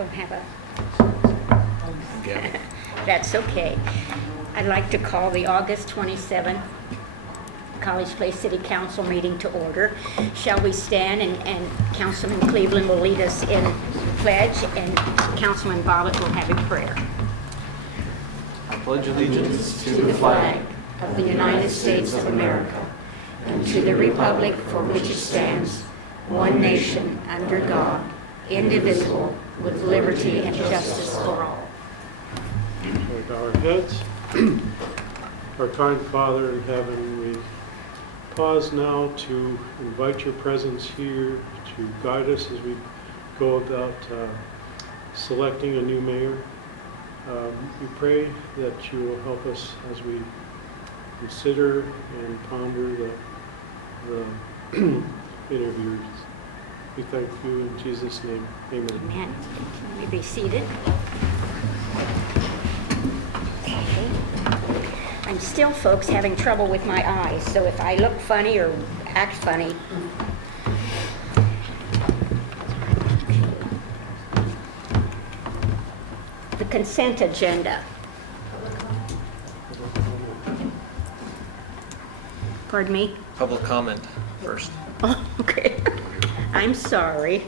don't have a, Yeah. that's okay. I'd like to call the August 27th College Place City Council meeting to order. Shall we stand, and Councilman Cleveland will lead us in pledge, and Councilman Bobbitt will have a prayer. I pledge allegiance To the flag of the United States of America and to the republic for which it stands, one nation, under God, indivisible, with liberty and justice for all. We bow our heads. Our kind Father in heaven, we pause now to invite your presence here to guide us as we go about selecting a new mayor. We pray that you will help us as we consider and ponder the interviews. We thank you in Jesus' name. Amen. Amen. You may be seated. Okay. I'm still, folks, having trouble with my eyes, so if I look funny or act funny. The consent agenda. Pardon me? Public comment first. Oh, okay. I'm sorry.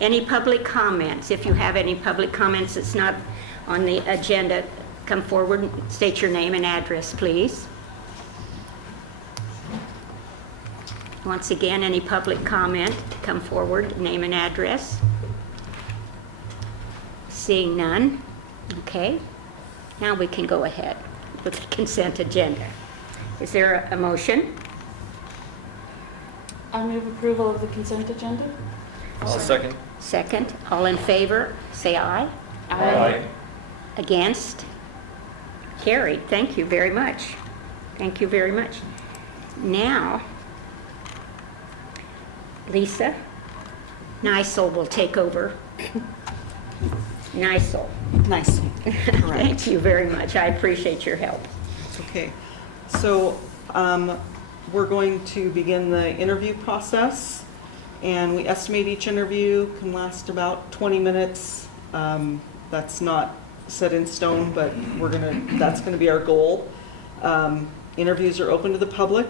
Any public comments? If you have any public comments that's not on the agenda, come forward and state your name and address, please. Once again, any public comment, come forward, name and address. Seeing none. Okay. Now we can go ahead with the consent agenda. Is there a motion? I move approval of the consent agenda. I'll second. Second. All in favor, say aye. Against? Carried. Thank you very much. Thank you very much. Now, Lisa, Nysel will take over. Nysel. Nice. Thank you very much. I appreciate your help. It's okay. So we're going to begin the interview process, and we estimate each interview can last about 20 minutes. That's not set in stone, but that's gonna be our goal. Interviews are open to the public.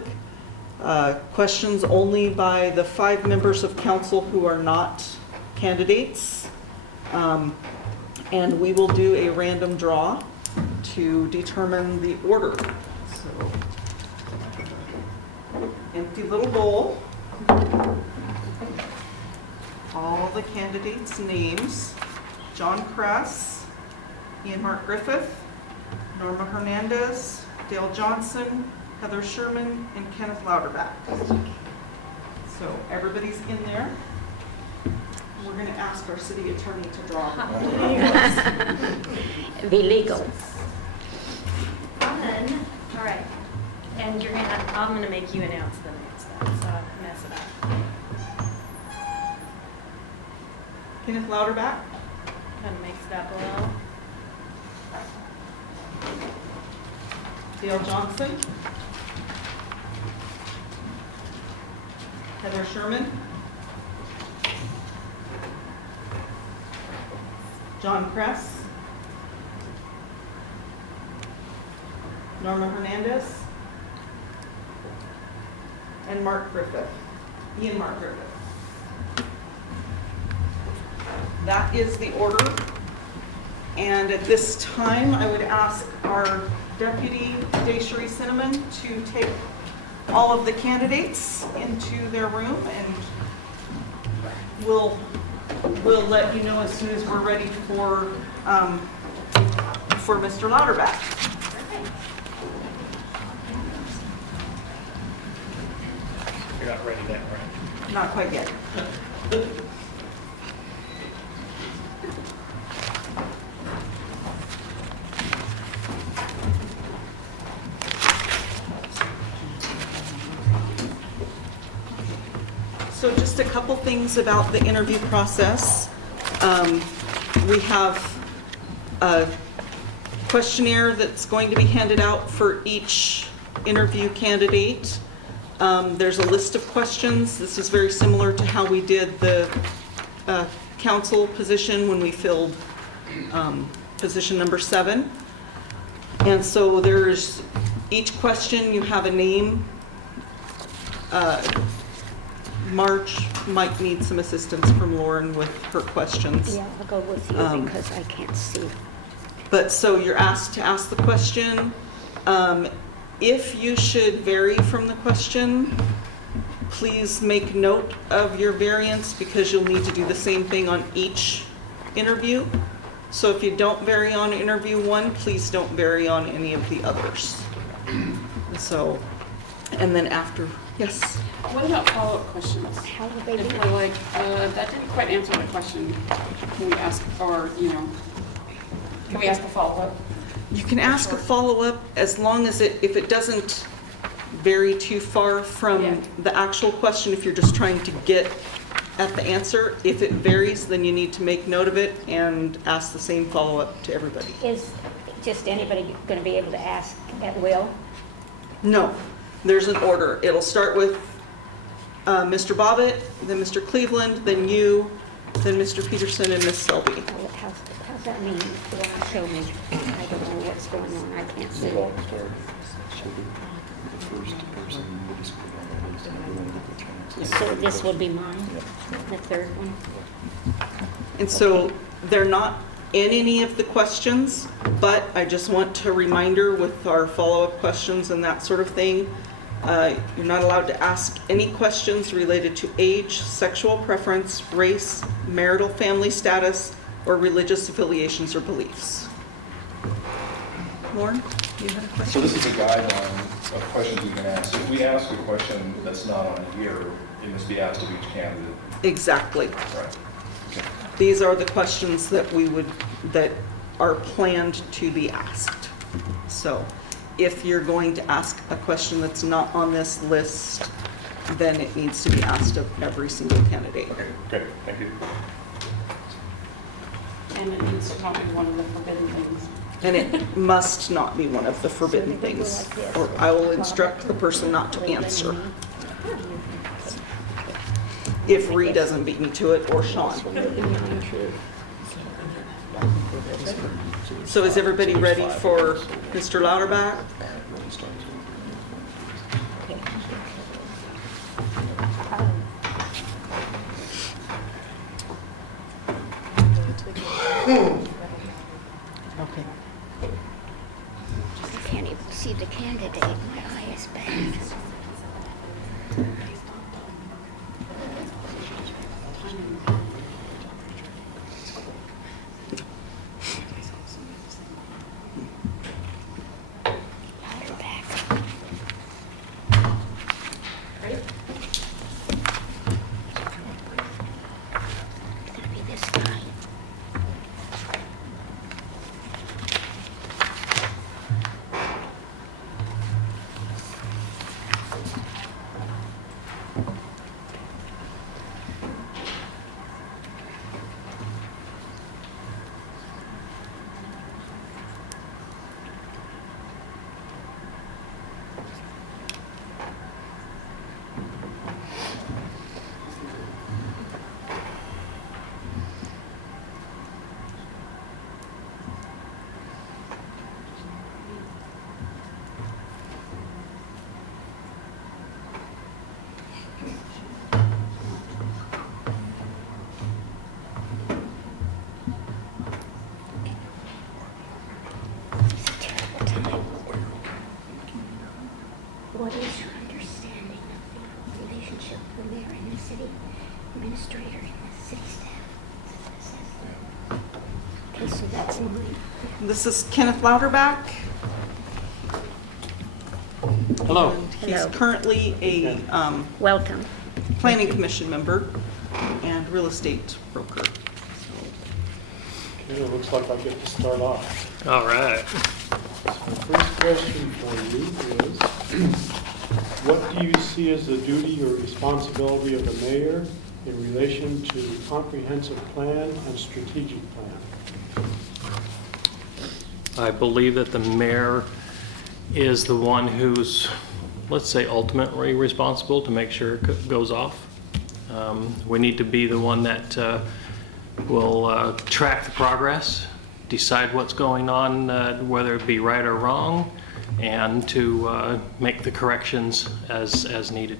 Questions only by the 5 members of council who are not candidates. And we will do a random draw to determine the order. So, empty little bowl. All the candidates' names: John Kress, Ian Mark Griffith, Norma Hernandez, Dale Johnson, Heather Sherman, and Kenneth Louderback. So everybody's in there. We're going to ask our city attorney to draw. Be legal. Fun. All right. And I'm gonna make you announce the names then, so I don't mess it up. Kenneth Louderback, Kind of mix it up a little. Dale Johnson, Heather Sherman, John Kress, Norma Hernandez, and Mark Griffith, Ian Mark Griffith. That is the order. And at this time, I would ask our deputy, Desiree Cinnamon, to take all of the candidates into their room, and we'll let you know as soon as we're ready for Mr. Louderback. You're not ready now, right? Not quite yet. So just a couple things about the interview process. We have a questionnaire that's going to be handed out for each interview candidate. There's a list of questions. This is very similar to how we did the council position when we filled position number 7. And so there's, each question you have a name. March might need some assistance from Lauren with her questions. Yeah, I'll go with you because I can't see. But so you're asked to ask the question. If you should vary from the question, please make note of your variance because you'll need to do the same thing on each interview. So if you don't vary on interview 1, please don't vary on any of the others. So, and then after, yes? What about follow-up questions? How will they do If it? we're like, that didn't quite answer the question, can we ask, or, can we ask a follow-up? You can ask a follow-up as long as if it doesn't vary too far from Yeah. the actual question, if you're just trying to get at the answer. If it varies, then you need to make note of it and ask the same follow-up to everybody. Is just anybody going to be able to ask at will? No, there's an order. It'll start with Mr. Bobbitt, then Mr. Cleveland, then you, then Mr. Peterson, and Ms. Selby. How's that mean? You want to show me? I don't know what's going on. I can't see it. So this will be mine, the third one? And so they're not in any of the questions, but I just want to reminder with our follow-up questions and that sort of thing, you're not allowed to ask any questions related to age, sexual preference, race, marital family status, or religious affiliations or beliefs. Lauren, you had a So question? this is a guideline of questions we can ask. If we ask a question that's not on here, it must be asked of each candidate. Exactly. Right. These are the questions that that are planned to be asked. So if you're going to ask a question that's not on this list, then it needs to be asked of every single candidate. Okay, good, thank you. And it needs to not be one of the forbidden things. And it must not be one of the forbidden things, or I will instruct the person not to answer. If Ree doesn't beat me to it, or Sean. So is everybody ready for Mr. Lauterbach? Okay. I can't even see the candidate. My eye is bad. Ready? It's gonna be this guy. It's a terrible time. What is your understanding of the relationship of the mayor and the city administrator and the city staff? Okay, so that's mine. This is Kenneth Lauterbach. Hello. And he's Hello. currently a Welcome. planning commission member and real estate broker. Okay, it looks like I get to start off. All right. So the first question for you is, what do you see as the duty or responsibility of the mayor in relation to comprehensive plan and strategic plan? I believe that the mayor is the one who's, let's say, ultimately responsible to make sure it goes off. We need to be the one that We'll track the progress, decide what's going on, whether it be right or wrong, and to make the corrections as needed.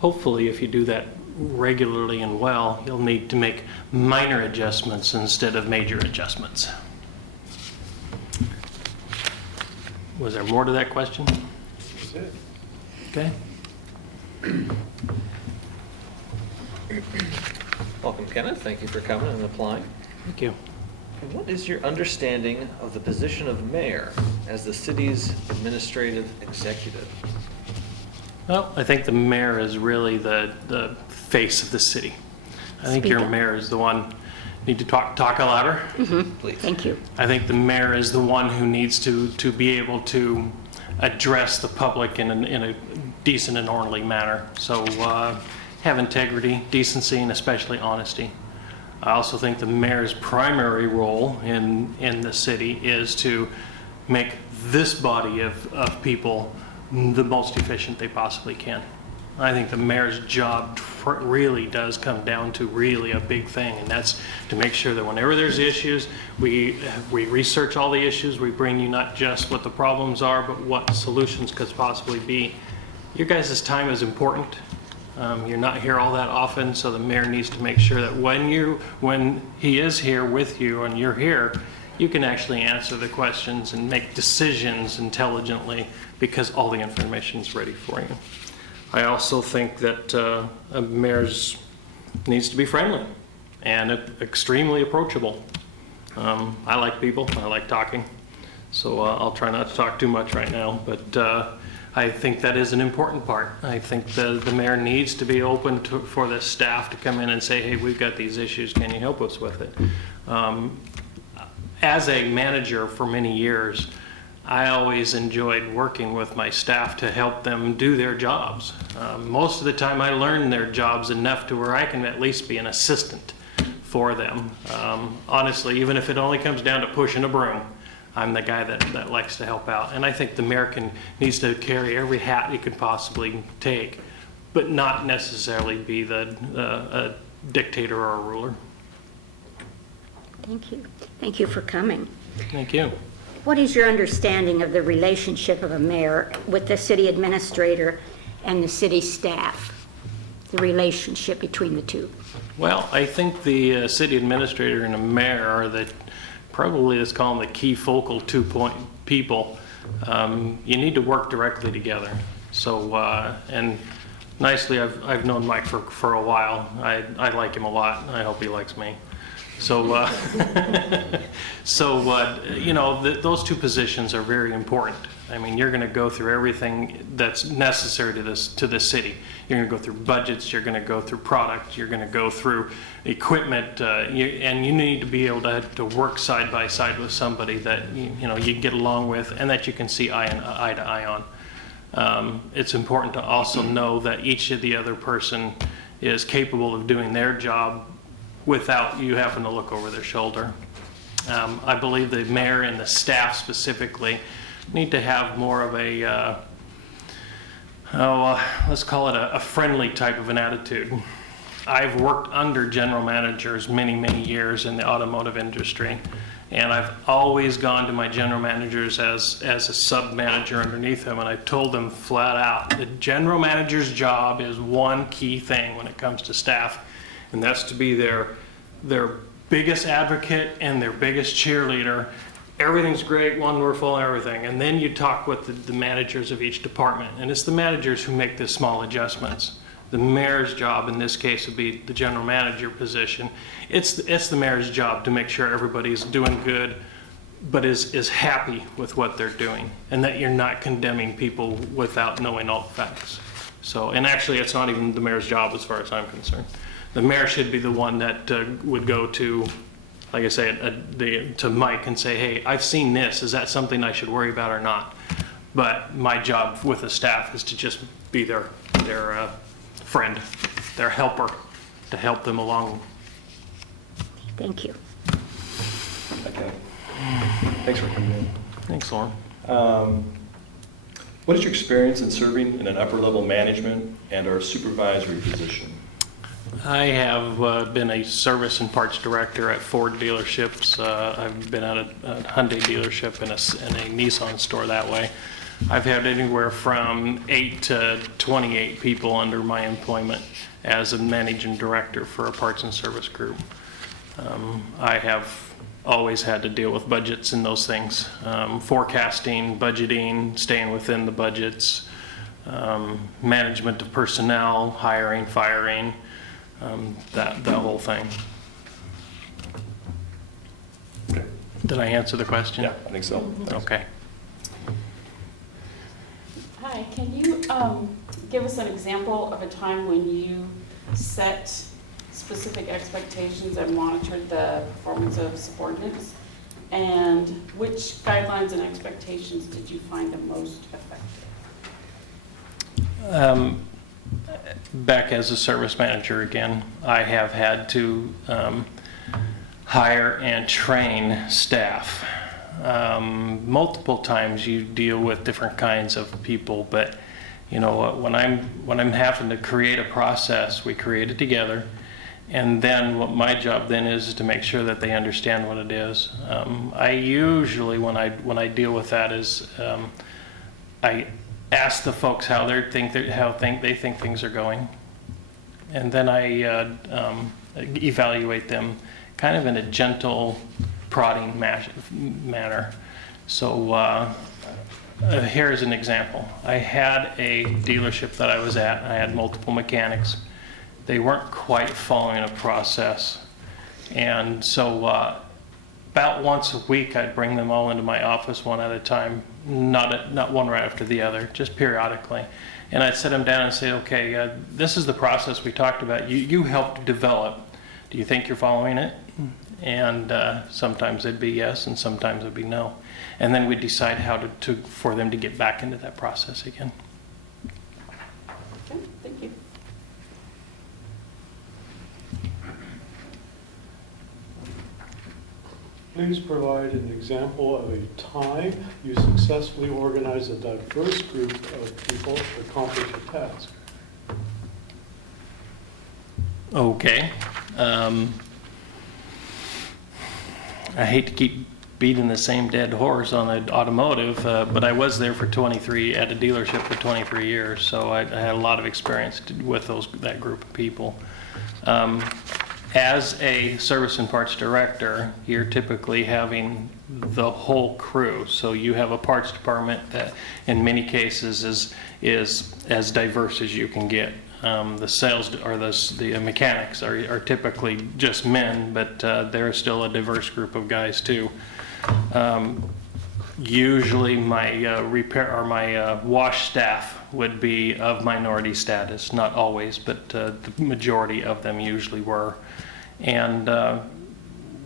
Hopefully, if you do that regularly and well, you'll need to make minor adjustments instead of major adjustments. Was there more to that question? That's it. Okay. Welcome, Kenneth. Thank you for coming and applying. Thank you. And what is your understanding of the position of mayor as the city's administrative executive? Well, I think the mayor is really the face of the city. I think Speak your up. mayor is the one, need to talk louder? Please. Thank you. I think the mayor is the one who needs to be able to address the public in a decent and orderly manner. So have integrity, decency, and especially honesty. I also think the mayor's primary role in the city is to make this body of people the most efficient they possibly can. I think the mayor's job really does come down to really a big thing, and that's to make sure that whenever there's issues, we research all the issues, we bring you not just what the problems are, but what solutions could possibly be. Your guys' time is important. You're not here all that often, so the mayor needs to make sure that when he is here with you and you're here, you can actually answer the questions and make decisions intelligently because all the information is ready for you. I also think that a mayor needs to be friendly and extremely approachable. I like people, I like talking, so I'll try not to talk too much right now, but I think that is an important part. I think the mayor needs to be open for the staff to come in and say, hey, we've got these issues, can you help us with it? As a manager for many years, I always enjoyed working with my staff to help them do their jobs. Most of the time I learned their jobs enough to where I can at least be an assistant for them. Honestly, even if it only comes down to pushing a broom, I'm the guy that likes to help out. And I think the mayor needs to carry every hat he could possibly take, but not necessarily be a dictator or a ruler. Thank you. Thank you for coming. Thank you. What is your understanding of the relationship of a mayor with the city administrator and the city staff? The relationship between the two? Well, I think the city administrator and the mayor are probably let's call them the key focal 2-point people. You need to work directly together. So, and nicely, I've known Mike for a while. I like him a lot. I hope he likes me. So, you know, those two positions are very important. I mean, you're going to go through everything that's necessary to this city. You're going to go through budgets. You're going to go through product. You're going to go through equipment, and you need to be able to work side by side with somebody that you know you can get along with and that you can see eye to eye on. It's important to also know that each of the other person is capable of doing their job without you having to look over their shoulder. I believe the mayor and the staff specifically need to have more of a, let's call it a friendly type of an attitude. I've worked under general managers many years in the automotive industry, and I've always gone to my general managers as a sub-manager underneath them, and I've told them flat out, the general manager's job is one key thing when it comes to staff, and that's to be their biggest advocate and their biggest cheerleader. Everything's great, wonderful, everything. And then you talk with the managers of each department, and it's the managers who make the small adjustments. The mayor's job in this case would be the general manager position. It's the mayor's job to make sure everybody's doing good, but is happy with what they're doing, and that you're not condemning people without knowing all the facts. So, and actually, it's not even the mayor's job as far as I'm concerned. The mayor should be the one that would go to, like I say, to Mike and say, hey, I've seen this. Is that something I should worry about or not? But my job with the staff is to just be their friend, their helper, to help them along. Thank you. Okay. Thanks for coming in. Thanks, Lauren. What is your experience in serving in an upper level management and or supervisory position? I have been a service and parts director at Ford dealerships. I've been at a Hyundai dealership and a Nissan store that way. I've had anywhere from 8 to 28 people under my employment as a managing director for a parts and service group. I have always had to deal with budgets and those things, forecasting, budgeting, staying within the budgets, management of personnel, hiring, firing, that whole thing. Okay. Did I answer the question? Yeah, I think so. Thanks. Okay. Hi, can you give us an example of a time when you set specific expectations and monitored the performance of subordinates? And which guidelines and expectations did you find the most effective? Back as a service manager again, I have had to hire and train staff. Multiple times you deal with different kinds of people, but you know, when I'm having to create a process, we create it together, and then what my job then is to make sure that they understand what it is. I usually, when I deal with that, is I ask the folks how they think things are going, and then I evaluate them kind of in a gentle, prodding manner. So here's an example. I had a dealership that I was at. I had multiple mechanics. They weren't quite following a process, and so about once a week I'd bring them all into my office one at a time, not one right after the other, just periodically. And I'd sit them down and say, okay, this is the process we talked about. You helped develop. Do you think you're following it? And sometimes it'd be yes, and sometimes it'd be no. And then we'd decide how for them to get back into that process again. Okay, thank you. Please provide an example of a time you successfully organized a diverse group of people to accomplish a task. Okay. I hate to keep beating the same dead horse on the automotive, but I was there at a dealership for 23 years, so I had a lot of experience with that group of people. As a service and parts director, you're typically having the whole crew. So you have a parts department that in many cases is as diverse as you can get. The sales or the mechanics are typically just men, but they're still a diverse group of guys too. Usually my repair or my wash staff would be of minority status, not always, but the majority of them usually were. And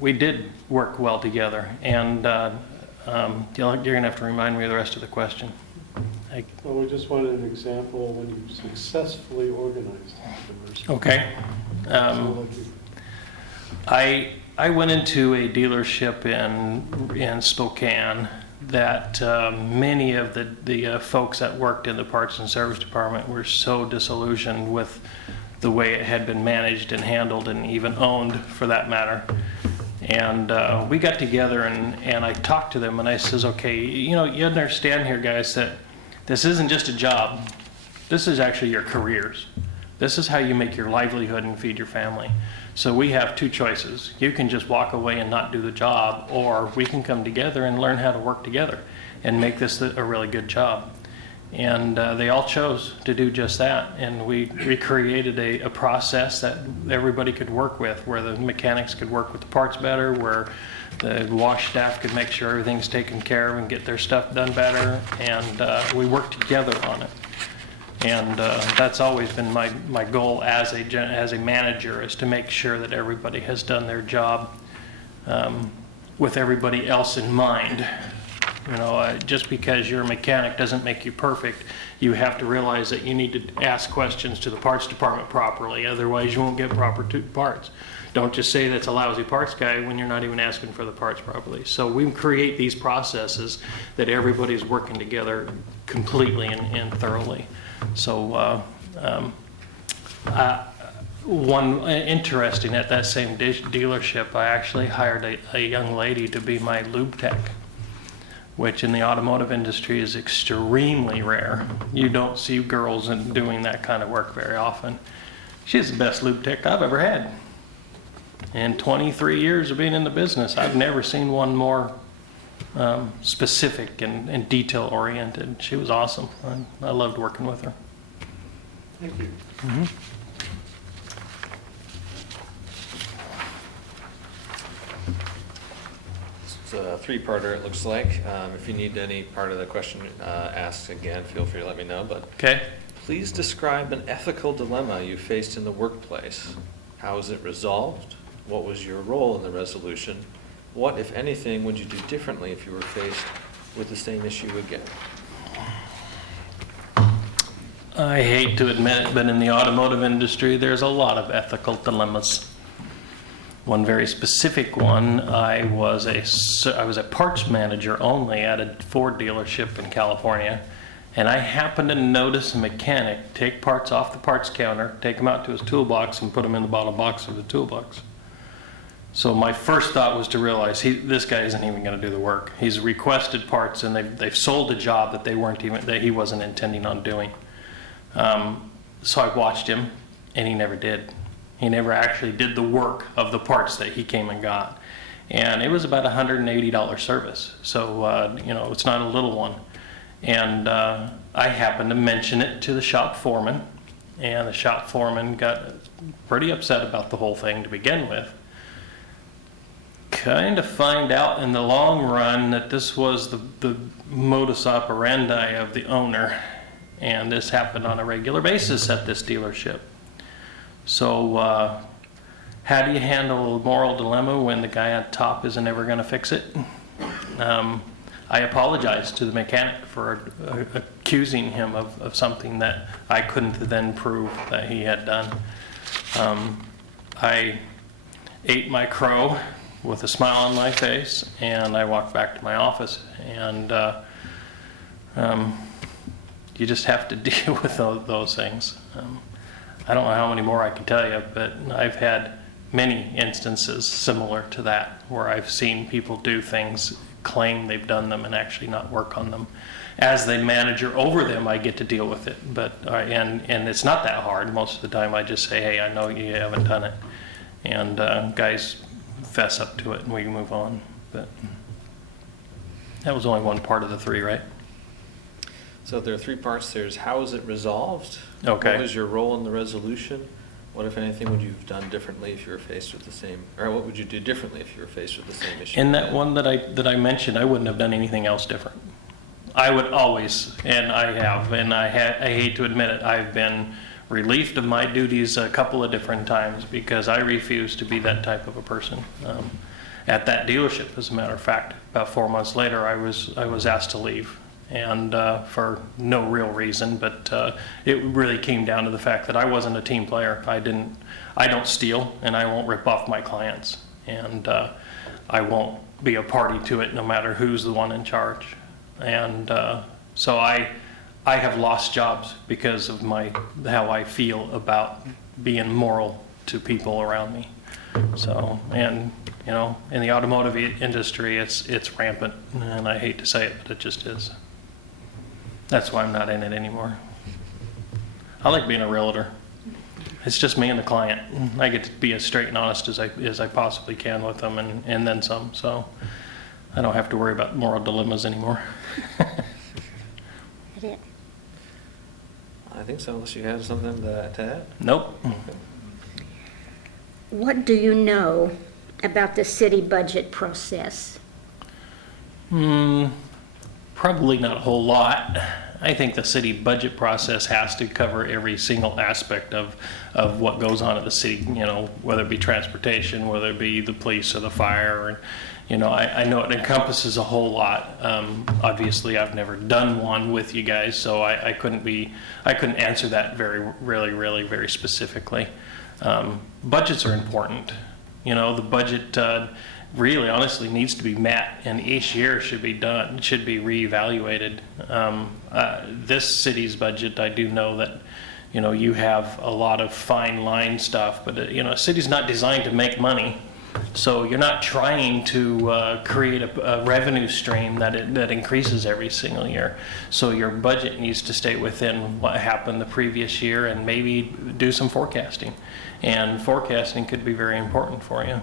we did work well together. And you're going to have to remind me of the rest of the question. Well, we just wanted an example when you successfully organized diversity. Okay. I went into a dealership in Spokane that many of the folks that worked in the parts and service department were so disillusioned with the way it had been managed and handled and even owned for that matter. And we got together and I talked to them and I says, okay, you understand here, guys, that this isn't just a job. This is actually your careers. This is how you make your livelihood and feed your family. So we have two choices. You can just walk away and not do the job, or we can come together and learn how to work together and make this a really good job. And they all chose to do just that. And we created a process that everybody could work with, where the mechanics could work with the parts better, where the wash staff could make sure everything's taken care of and get their stuff done better. And we worked together on it. And that's always been my goal as a manager, is to make sure that everybody has done their job with everybody else in mind. Just because you're a mechanic doesn't make you perfect. You have to realize that you need to ask questions to the parts department properly, otherwise you won't get proper parts. Don't just say that's a lousy parts guy when you're not even asking for the parts properly. So we create these processes that everybody's working together completely and thoroughly. So Interesting, at that same dealership, I actually hired a young lady to be my lube tech, which in the automotive industry is extremely rare. You don't see girls doing that kind of work very often. She's the best lube tech I've ever had. In 23 years of being in the business, I've never seen one more specific and detail oriented. She was awesome. I loved working with her. Thank you. It's a three-parter, it looks like. If you need any part of the question asked again, feel free to let me know. But Okay. please describe an ethical dilemma you faced in the workplace. How was it resolved? What was your role in the resolution? What, if anything, would you do differently if you were faced with the same issue again? I hate to admit it, but in the automotive industry, there's a lot of ethical dilemmas. One very specific one, I was a parts manager only at a Ford dealership in California, and I happened to notice a mechanic take parts off the parts counter, take them out to his toolbox, and put them in the bottom box of the toolbox. So my first thought was to realize this guy isn't even going to do the work. He's requested parts, and they've sold a job that he wasn't intending on doing. So I watched him, and he never did. He never actually did the work of the parts that he came and got. And it was about $180 service. So, it's not a little one. And I happened to mention it to the shop foreman, and the shop foreman got pretty upset about the whole thing to begin with. Kind of find out in the long run that this was the modus operandi of the owner. And this happened on a regular basis at this dealership. So how do you handle a moral dilemma when the guy on top isn't ever going to fix it? I apologized to the mechanic for accusing him of something that I couldn't then prove that he had done. I ate my crow with a smile on my face, and I walked back to my office. And you just have to deal with those things. I don't know how many more I can tell you, but I've had many instances similar to that where I've seen people do things, claim they've done them, and actually not work on them. As the manager over them, I get to deal with it, but and it's not that hard. Most of the time I just say, hey, I know you haven't done it, and guys fess up to it and we move on. But that was only one part of the three, right? So there are three parts. There's how is it resolved? Okay. What was your role in the resolution? What, if anything, would you have done differently if you were faced with the same, or what would you do differently if you were faced with the same issue? In that one that I mentioned, I wouldn't have done anything else different. I would always, and I have, and I hate to admit it, I've been relieved of my duties a couple of different times because I refuse to be that type of a person. At that dealership, as a matter of fact, about 4 months later, I was asked to leave. And for no real reason, but it really came down to the fact that I wasn't a team player. I don't steal, and I won't rip off my clients, and I won't be a party to it, no matter who's the one in charge. And so I have lost jobs because of how I feel about being moral to people around me. So, and in the automotive industry, it's rampant, and I hate to say it, but it just is. That's why I'm not in it anymore. I like being a realtor. It's just me and the client. I get to be as straight and honest as I possibly can with them, and then some. So I don't have to worry about moral dilemmas anymore. Is it? I think so, unless you have something to add. Nope. What do you know about the city budget process? Probably not a whole lot. I think the city budget process has to cover every single aspect of what goes on at the city, whether it be transportation, whether it be the police or the fire. And, I know it encompasses a whole lot. Obviously, I've never done one with you guys, so I couldn't answer that very specifically. Budgets are important. The budget really honestly needs to be met, and each year should be reevaluated. This city's budget, I do know that You know, you have a lot of fine line stuff, but you know, a city's not designed to make money. So you're not trying to create a revenue stream that increases every single year. So your budget needs to stay within what happened the previous year, and maybe do some forecasting. And forecasting could be very important for you.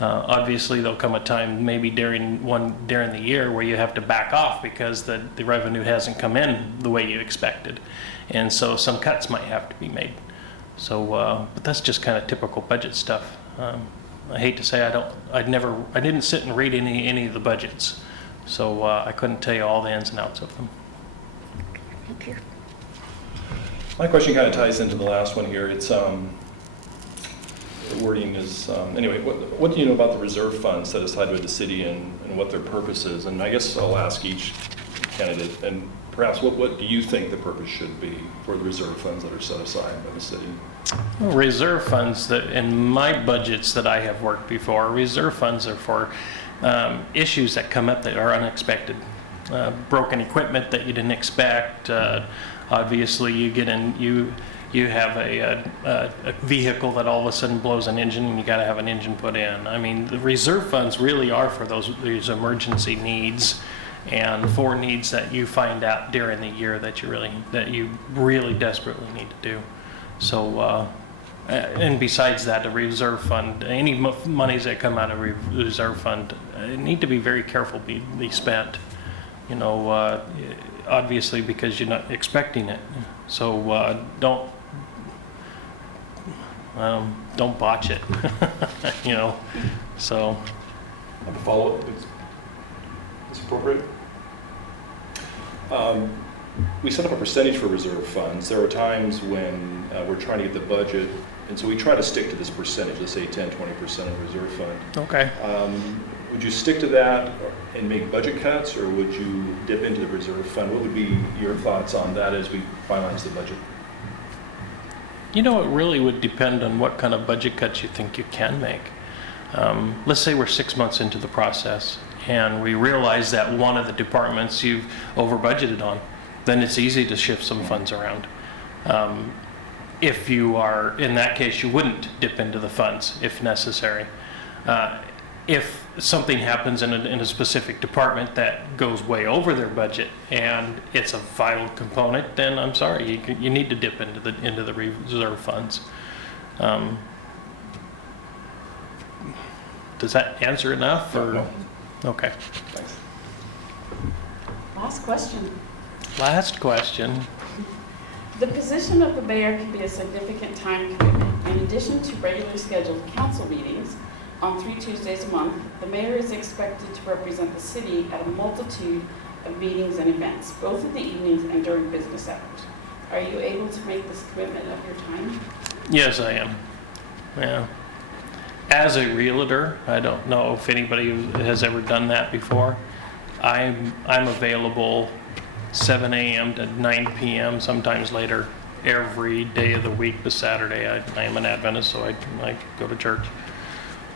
Obviously, there'll come a time maybe during the year where you have to back off because the revenue hasn't come in the way you expected, and so some cuts might have to be made. So, but that's just kind of typical budget stuff. I hate to say I didn't sit and read any of the budgets, so I couldn't tell you all the ins and outs of them. Thank you. My question kind of ties into the last one here. It's the wording is, anyway, what do you know about the reserve funds set aside by the city and what their purpose is? And I guess I'll ask each candidate, and perhaps what do you think the purpose should be for the reserve funds that are set aside by the city? Well, reserve funds, that in my budgets that I have worked before, reserve funds are for issues that come up that are unexpected. Broken equipment that you didn't expect. Obviously, you have a vehicle that all of a sudden blows an engine, and you got to have an engine put in. I mean, the reserve funds really are for these emergency needs, and for needs that you find out during the year that you really desperately need to do. So, and besides that, the reserve fund, any monies that come out of reserve fund need to be very careful be spent. You know, obviously because you're not expecting it. So don't botch it. You know, so. I have a follow-up. It's appropriate. We set up a percentage for reserve funds. There are times when we're trying to get the budget, and so we try to stick to this percentage, let's say 10, 20% of reserve fund. Okay. Would you stick to that and make budget cuts, or would you dip into the reserve fund? What would be your thoughts on that as we finalize the budget? You know, it really would depend on what kind of budget cuts you think you can make. Let's say we're 6 months into the process and we realize that one of the departments you've over budgeted on, then it's easy to shift some funds around. If you are, in that case, you wouldn't dip into the funds if necessary. If something happens in a specific department that goes way over their budget and it's a vital component, then I'm sorry, you need to dip into the reserve funds. Does that answer enough? Or? No. Okay. Thanks. Last question. Last question. The position of the mayor can be a significant time commitment. In addition to regularly scheduled council meetings on 3 Tuesdays a month, the mayor is expected to represent the city at a multitude of meetings and events, both in the evenings and during business hours. Are you able to make this commitment of your time? Yes, I am. Yeah. As a realtor, I don't know if anybody has ever done that before. I'm available 7 a.m. to 9 p.m., sometimes later, every day of the week. But Saturday, I am an Adventist, so I go to church.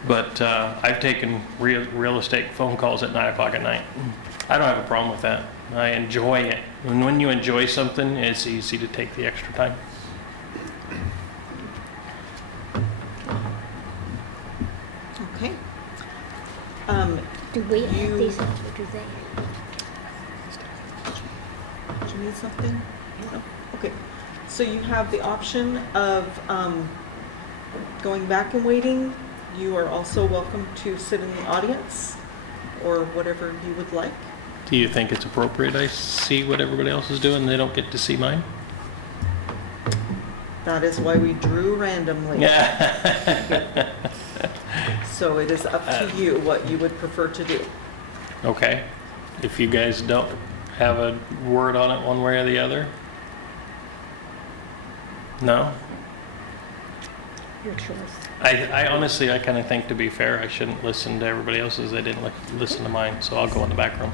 But I've taken real estate phone calls at 9 o'clock at night. I don't have a problem with that. I enjoy it. And when you enjoy something, it's easy to take the extra time. Okay. Do we have You- these, or do they? Do you need something? No? Okay. So you have the option of going back and waiting. You are also welcome to sit in the audience or whatever you would like. Do you think it's appropriate I see what everybody else is doing and they don't get to see mine? That is why we drew randomly. Yeah. So it is up to you what you would prefer to do. Okay. If you guys don't have a word on it one way or the other? No? Your choice. I honestly, I kind of think, to be fair, I shouldn't listen to everybody else's. They didn't listen to mine, so I'll go in the back room.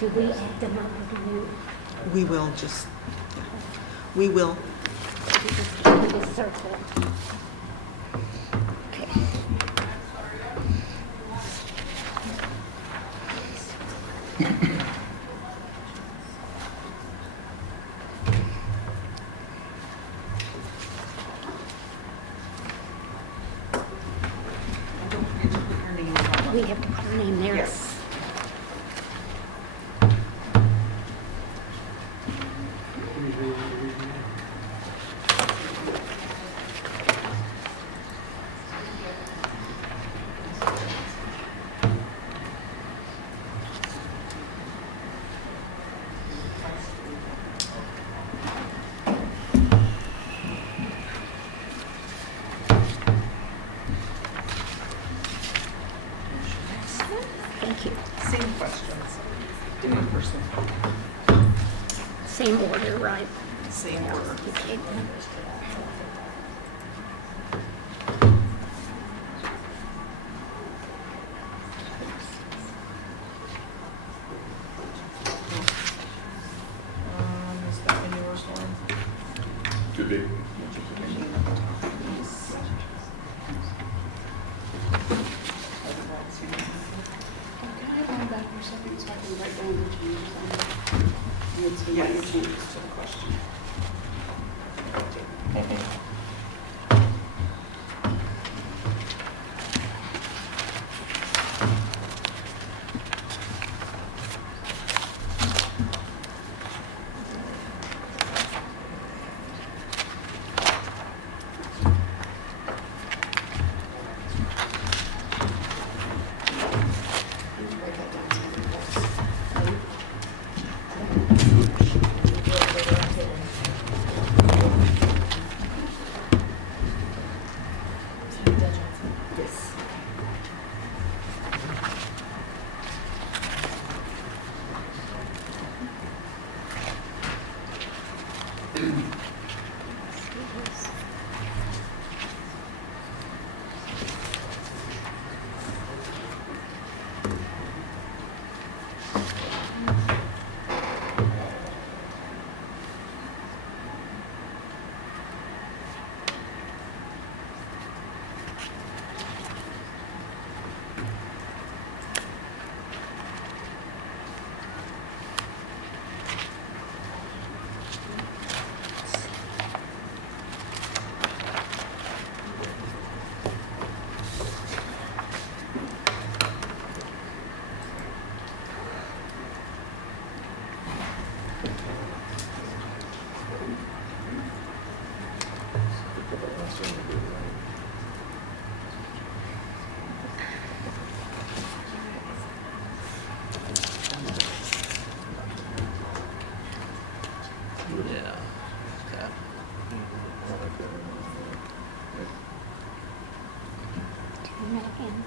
Do we add them up, or do you? We will just, we will. We just do this circle. Okay. we have to put our name there? Yes. Thank you. Same questions. Different person. Same order, right? Same order. Okay. Is that one yours, Lauren? Could be. Can I have mine back for a second so I can write down the changes on it? You would see what your Yes. changes to the question. Write that down so I can focus. Yes. Yeah. Yeah. Turn that again.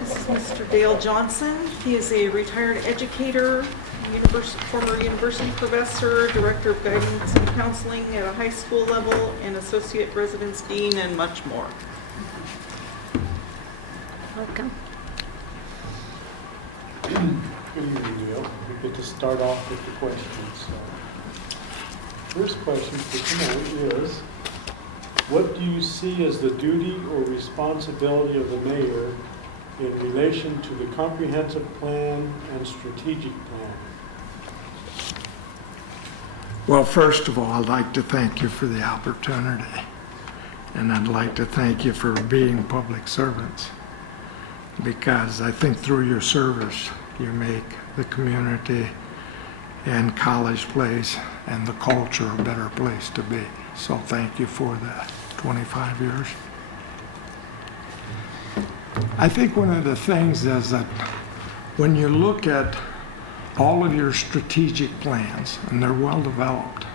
This is Mr. Dale Johnson. He is a retired educator, former university professor, director of guidance and counseling at a high school level, and associate residence dean, and much more. Welcome. Good evening, Dale. We get to start off with the questions. First question for tonight is, what do you see as the duty or responsibility of the mayor in relation to the comprehensive plan and strategic plan? Well, first of all, I'd like to thank you for the opportunity. And I'd like to thank you for being public servants. Because I think through your service, you make the community and College Place and the culture a better place to be. So thank you for that, 25 years. I think one of the things is that when you look at all of your strategic plans, and they're well developed,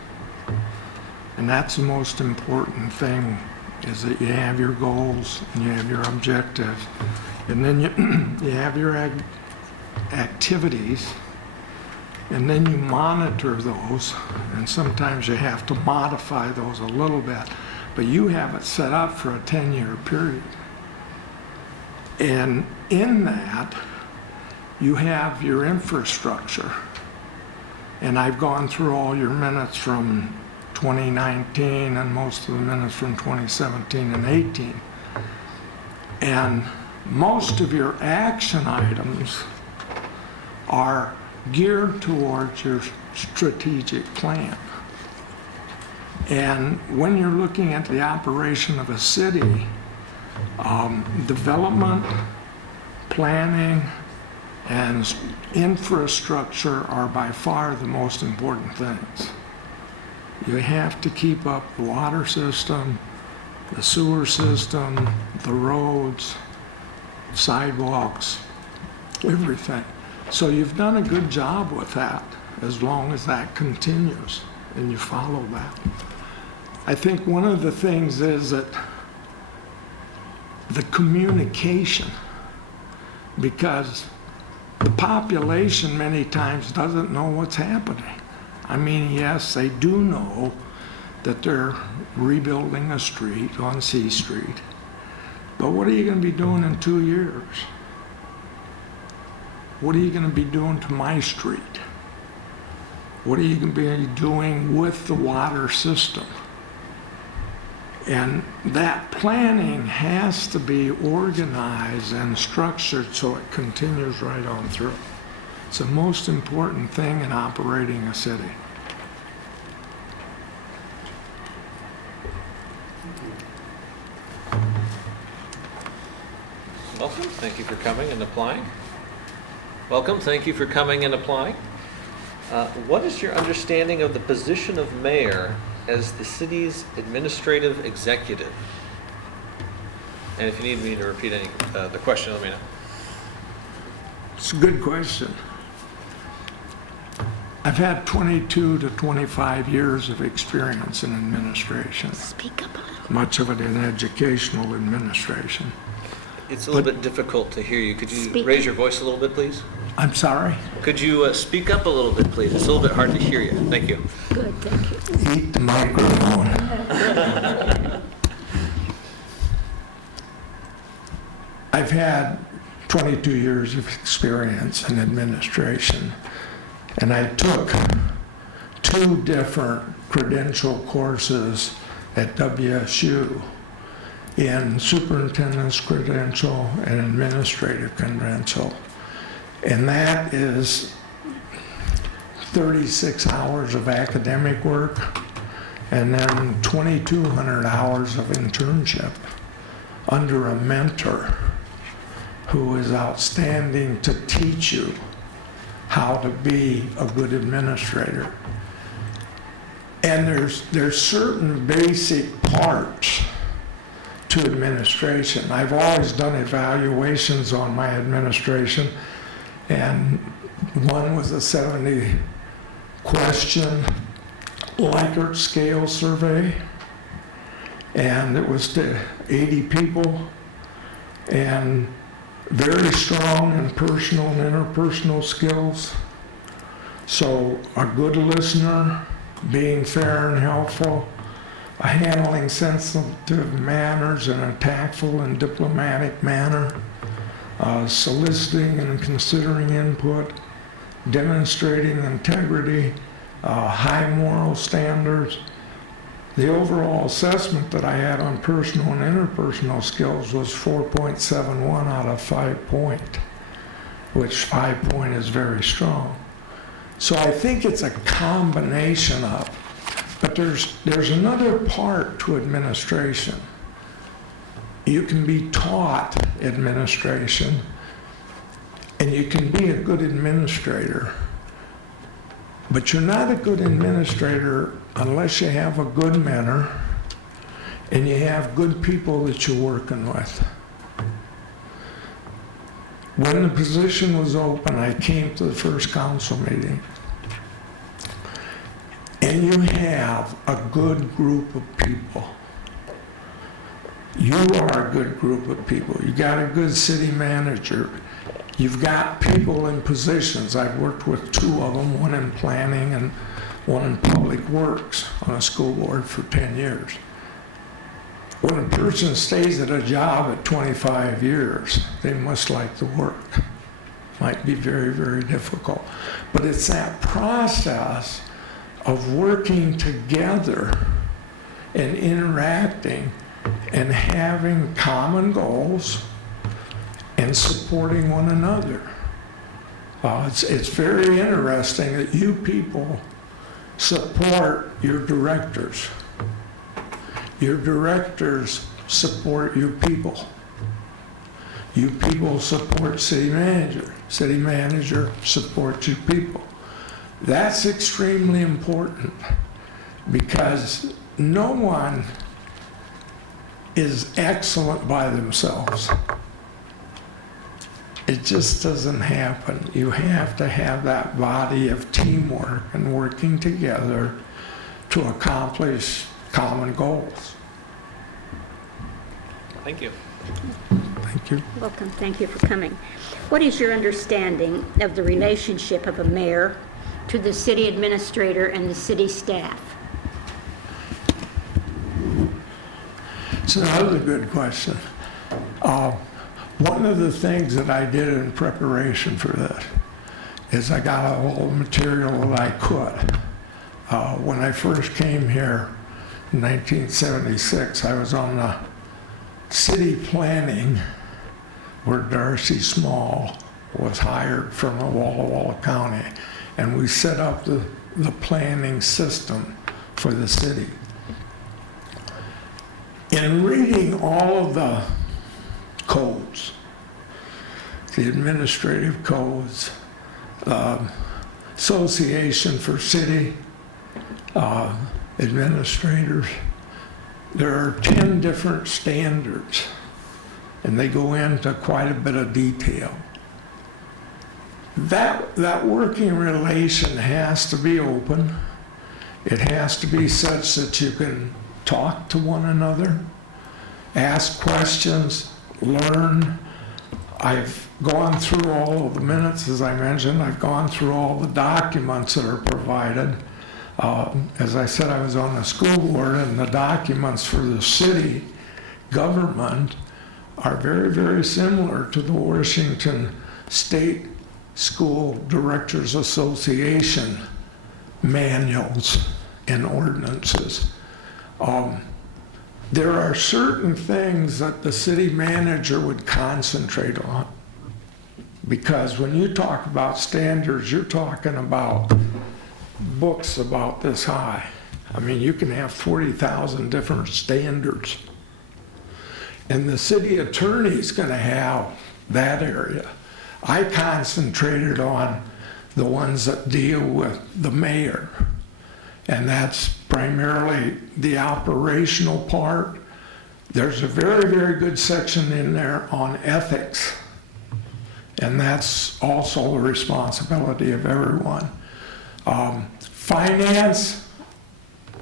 and that's the most important thing, is that you have your goals and you have your objectives, And then you have your activities, and then you monitor those, and sometimes you have to modify those a little bit, but you have it set up for a 10-year period. And in that, you have your infrastructure. And I've gone through all your minutes from 2019 and most of the minutes from 2017 and 18. And most of your action items are geared towards your strategic plan. And when you're looking at the operation of a city, development, planning, and infrastructure are by far the most important things. You have to keep up the water system, the sewer system, the roads, sidewalks, everything. So you've done a good job with that, as long as that continues and you follow that. I think one of the things is that the communication, because the population many times doesn't know what's happening. I mean, yes, they do know that they're rebuilding a street on C Street, but what are you going to be doing in 2 years? What are you going to be doing to my street? What are you going to be doing with the water system? And that planning has to be organized and structured so it continues right on through. It's the most important thing in operating a city. Welcome, thank you for coming and applying. Welcome, thank you for coming and applying. What is your understanding of the position of mayor as the city's administrative executive? And if you need me to repeat the question, let me know. It's a good question. I've had 22 to 25 years of experience in administration. Speak up a little. Much of it in educational administration. It's a little bit difficult to hear you. Could you Speak raise up. your voice a little bit, please? I'm sorry? Could you speak up a little bit, please? It's a little bit hard to hear you. Thank you. Good, thank you. Eat the microphone. I've had 22 years of experience in administration, and I took 2 different credential courses at WSU in superintendent's credential and administrative credential. And that is 36 hours of academic work and then 2,200 hours of internship under a mentor who is outstanding to teach you how to be a good administrator. And there's certain basic parts to administration. I've always done evaluations on my administration, and one was a 70-question Likert scale survey, and it was to 80 people, and very strong in personal and interpersonal skills. So a good listener, being fair and helpful, handling sensitive matters in a tactful and diplomatic manner, soliciting and considering input, demonstrating integrity, high moral standards. The overall assessment that I had on personal and interpersonal skills was 4.71 out of 5 point, which 5 point is very strong. So I think it's a combination of, but there's another part to administration. You can be taught administration, and you can be a good administrator, but you're not a good administrator unless you have a good mentor and you have good people that you're working with. When the position was open, I came to the first council meeting, and you have a good group of people. you are a good group of people. You got a good city manager. You've got people in positions. I've worked with 2 of them, one in planning and one in public works on a school board for 10 years. When a person stays at a job at 25 years, they must like the work. Might be very, very difficult. But it's that process of working together and interacting and having common goals and supporting one another. It's very interesting that you people support your directors. Your directors support your people. You people support city manager. City manager supports your people. That's extremely important because no one is excellent by themselves. It just doesn't happen. You have to have that body of teamwork and working together to accomplish common goals. Thank you. Thank you. Welcome, thank you for coming. What is your understanding of the relationship of a mayor to the city administrator and the city staff? It's another good question. One of the things that I did in preparation for this is I got all the material that I could. When I first came here in 1976, I was on the city planning where Darcy Small was hired from Walla Walla County, and we set up the planning system for the city. In reading all of the codes, the administrative codes, Association for City Administrators, there are 10 different standards, and they go into quite a bit of detail. That working relation has to be open. It has to be such that you can talk to one another, ask questions, learn. I've gone through all of the minutes, as I mentioned. I've gone through all the documents that are provided. As I said, I was on the school board, and the documents for the city government are very, very similar to the Washington State School Directors Association manuals and ordinances. There are certain things that the city manager would concentrate on, because when you talk about standards, you're talking about books about this high. I mean, you can have 40,000 different standards. And the city attorney is going to have that area. I concentrated on the ones that deal with the mayor. And that's primarily the operational part. There's a very, very good section in there on ethics. And that's also the responsibility of everyone. Finance,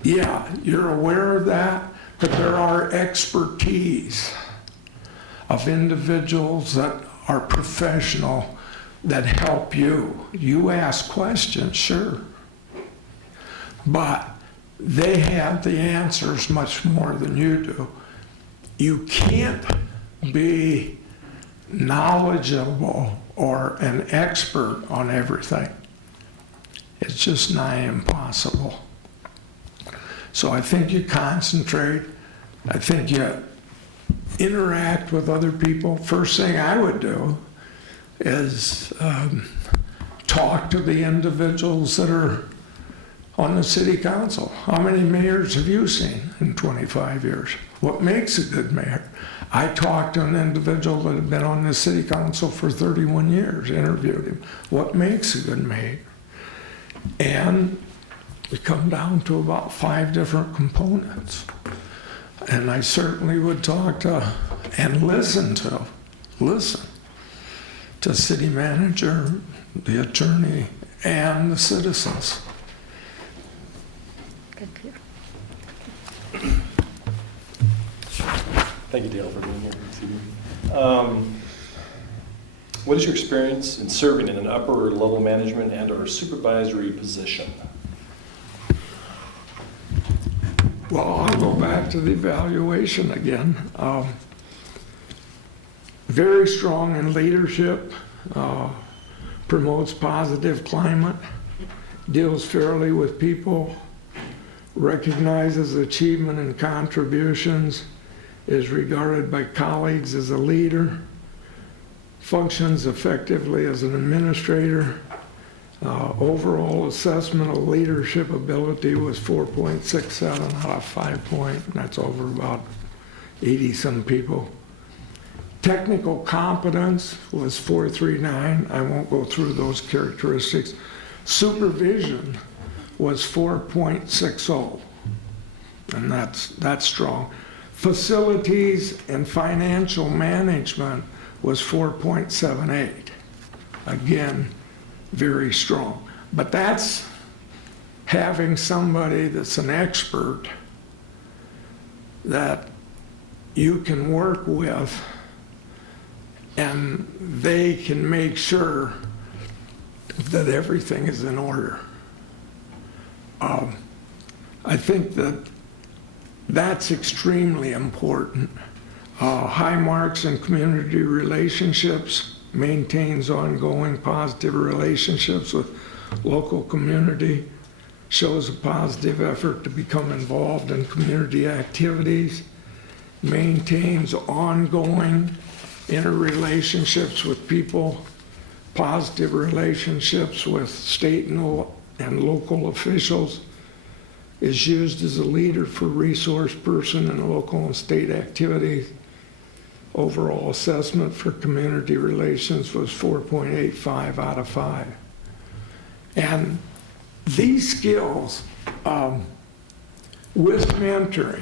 yeah, you're aware of that, but there are expertise of individuals that are professional that help you. You ask questions, sure, but they have the answers much more than you do. You can't be knowledgeable or an expert on everything. It's just nigh impossible. So I think you concentrate. I think you interact with other people. First thing I would do is talk to the individuals that are on the city council. How many mayors have you seen in 25 years? What makes a good mayor? I talked to an individual that had been on the city council for 31 years, interviewed him. What makes a good mayor? And we come down to about 5 different components. And I certainly would talk to and listen to city manager, the attorney, and the citizens. Thank you. Thank you, Dale, for being here this evening. What is your experience in serving in an upper level management and/or supervisory position? Well, I'll go back to the evaluation again. Very strong in leadership, promotes positive climate, deals fairly with people, recognizes achievement and contributions, is regarded by colleagues as a leader, functions effectively as an administrator. Overall assessment of leadership ability was 4.67 out of 5 point. That's over about 80-some people. Technical competence was 439. I won't go through those characteristics. Supervision was 4.60, and that's strong. Facilities and financial management was 4.78. Again, very strong. But that's having somebody that's an expert that you can work with, and they can make sure that everything is in order. I think that's extremely important. High marks in community relationships, maintains ongoing positive relationships with local community, shows a positive effort to become involved in community activities, maintains ongoing interrelationships with people, positive relationships with state and local officials, is used as a leader for resource person in local and state activities. Overall assessment for community relations was 4.85 out of 5. And these skills with mentoring,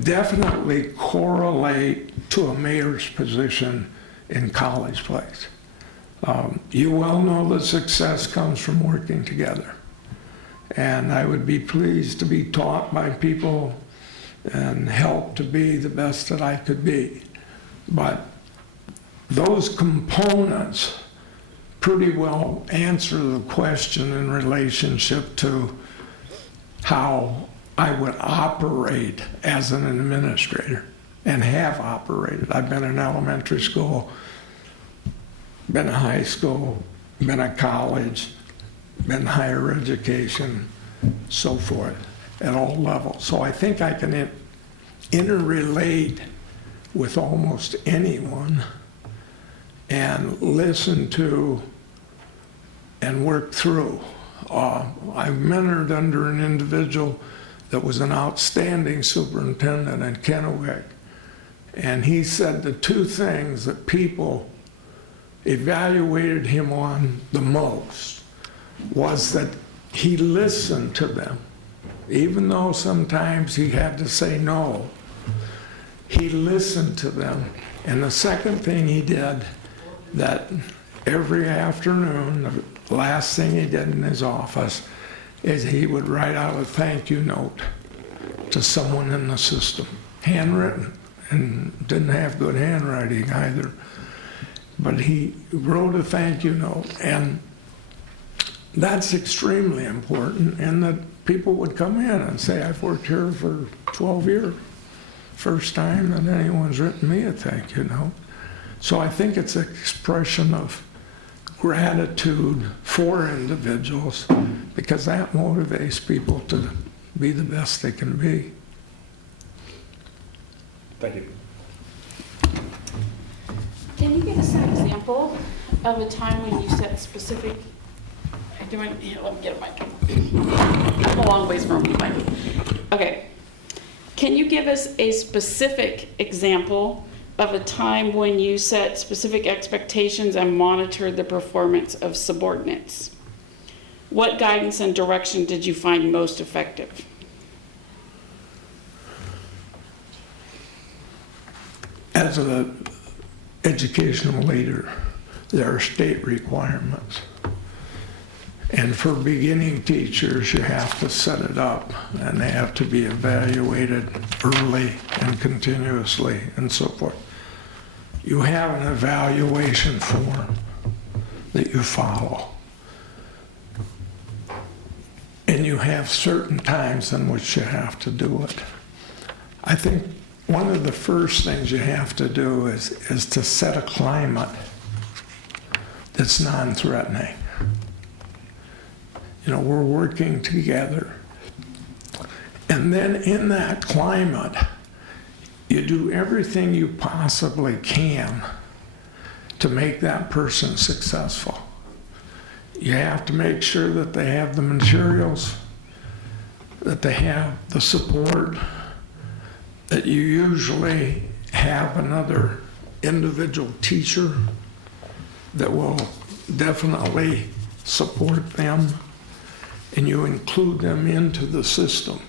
definitely correlate to a mayor's position in College Place. You well know that success comes from working together. And I would be pleased to be taught by people and help to be the best that I could be. But those components pretty well answer the question in relationship to how I would operate as an administrator and have operated. I've been in elementary school, been in high school, been at college, been in higher education, so forth, at all levels. So I think I can interrelate with almost anyone and listen to and work through. I mentored under an individual that was an outstanding superintendent in Kennewick, and he said the two things that people evaluated him on the most was that he listened to them. Even though sometimes he had to say no, he listened to them. And the second thing he did, that every afternoon, the last thing he did in his office, is he would write out a thank you note to someone in the system, handwritten, and didn't have good handwriting either. But he wrote a thank you note, and that's extremely important, and that people would come in and say, I've worked here for 12 years. First time that anyone's written me a thank you note. So I think it's an expression of gratitude for individuals, because that motivates people to be the best they can be. Thank you. Can you give us an example of a time when you set specific, here, let me get a mic. I'm a long ways from you, Mike. Okay. Can you give us a specific example of a time when you set specific expectations and monitored the performance of subordinates? What guidance and direction did you find most effective? As an educational leader, there are state requirements. And for beginning teachers, you have to set it up, and they have to be evaluated early and continuously and so forth. You have an evaluation form that you follow. And you have certain times in which you have to do it. I think one of the first things you have to do is to set a climate that's non-threatening. You know, we're working together. And then in that climate, you do everything you possibly can to make that person successful. You have to make sure that they have the materials, that they have the support, that you usually have another individual teacher that will definitely support them, and you include them into the system.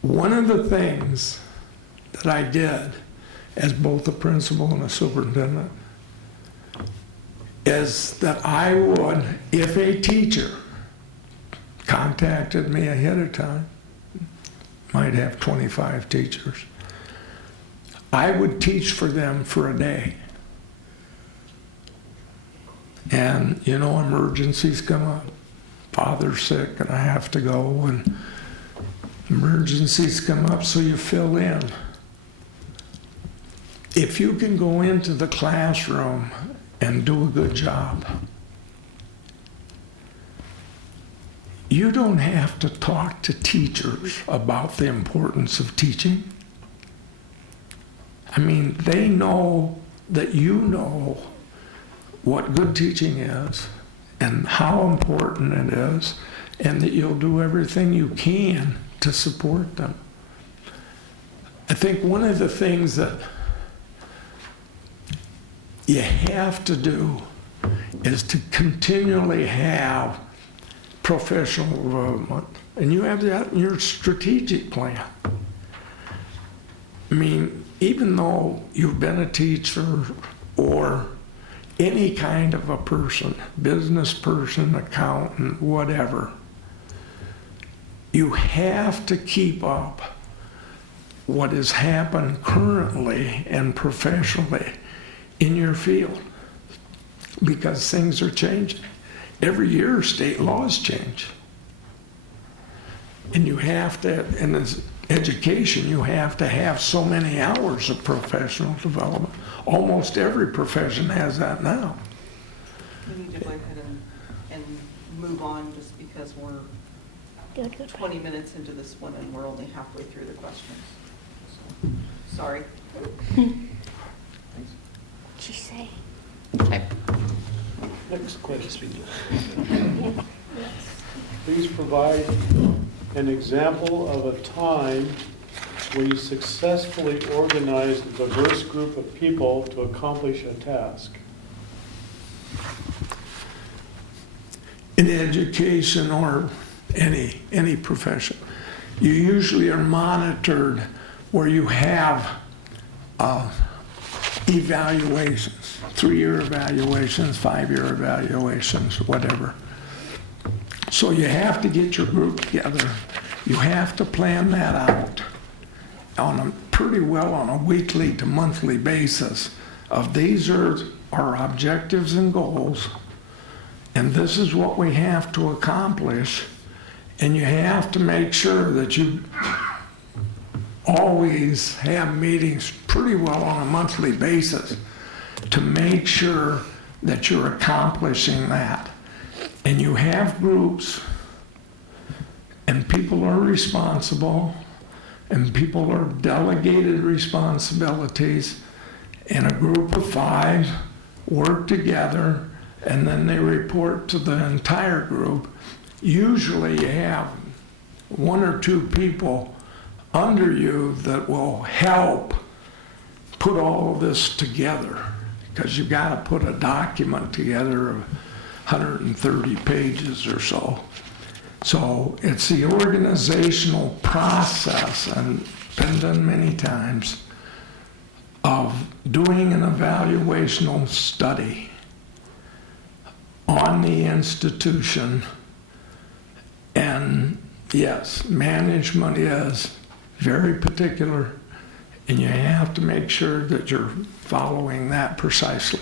One of the things that I did as both a principal and a superintendent is that I would, if a teacher contacted me ahead of time, might have 25 teachers, I would teach for them for a day. And, you know, emergencies come up. Father's sick and I have to go, and emergencies come up, so you fill in. If you can go into the classroom and do a good job, you don't have to talk to teachers about the importance of teaching. I mean, they know that you know what good teaching is and how important it is, and that you'll do everything you can to support them. I think one of the things that you have to do is to continually have professional development. And you have that in your strategic plan. I mean, even though you've been a teacher or any kind of a person, business person, accountant, whatever, you have to keep up what has happened currently and professionally in your field, because things are changing. Every year, state laws change. And you have to, in this education, you have to have so many hours of professional development. Almost every profession has that now. We need to go ahead and move on, just because we're 20 minutes into this one and we're only halfway through the questions. So, sorry. What'd she say? Next question. Please provide an example of a time when you successfully organized a diverse group of people to accomplish a task. In education or any profession, you usually are monitored where you have evaluations, 3-year evaluations, 5-year evaluations, whatever. So you have to get your group together. You have to plan that out pretty well on a weekly to monthly basis of these are our objectives and goals, and this is what we have to accomplish. And you have to make sure that you always have meetings pretty well on a monthly basis to make sure that you're accomplishing that. And you have groups, and people are responsible, and people are delegated responsibilities, and a group of 5 work together, and then they report to the entire group. Usually you have 1 or 2 people under you that will help put all of this together, because you've got to put a document together of 130 pages or so. So it's the organizational process, and been done many times, of doing an evaluational study on run the institution. And yes, management is very particular, and you have to make sure that you're following that precisely.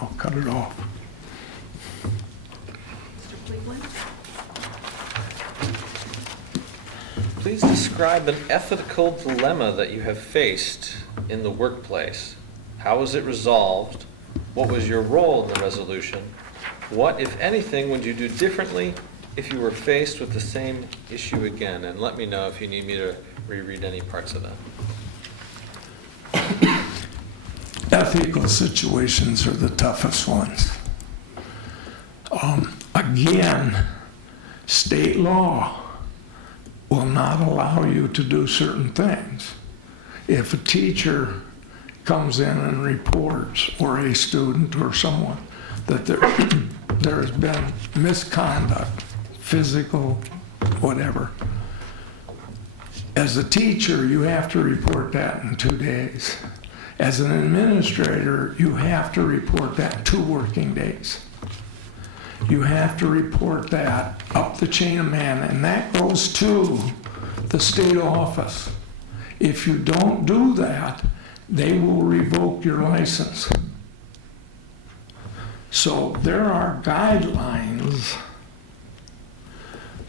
I'll cut it off. Mr. Cleveland? Please describe an ethical dilemma that you have faced in the workplace. How was it resolved? What was your role in the resolution? What, if anything, would you do differently if you were faced with the same issue again? And let me know if you need me to reread any parts of that. Ethical situations are the toughest ones. Again, state law will not allow you to do certain things. If a teacher comes in and reports, or a student or someone, that there has been misconduct, physical, whatever, as a teacher, you have to report that in 2 days. As an administrator, you have to report that in 2 working days. You have to report that up the chain of command, and that goes to the state office. If you don't do that, they will revoke your license. So there are guidelines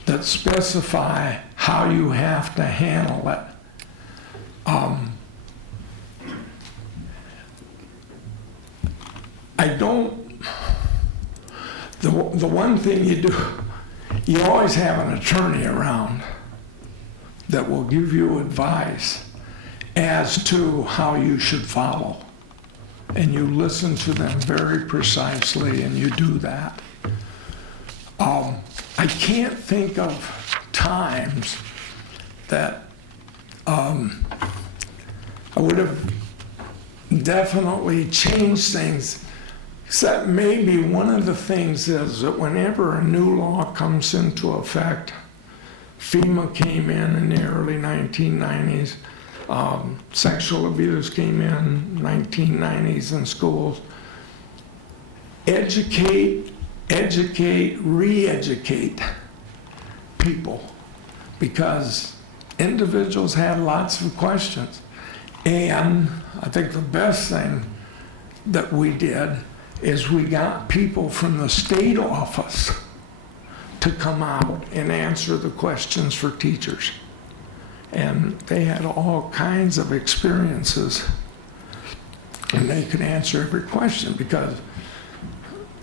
that specify how you have to handle it. The one thing you do, you always have an attorney around that will give you advice as to how you should follow. And you listen to them very precisely, and you do that. I can't think of times that I would have definitely changed things, except maybe one of the things is that whenever a new law comes into effect, FEMA came in the early 1990s, sexual abuse came in 1990s in schools. Educate, re-educate people, because individuals had lots of questions. And I think the best thing that we did is we got people from the state office to come out and answer the questions for teachers. And they had all kinds of experiences, and they could answer every question, because,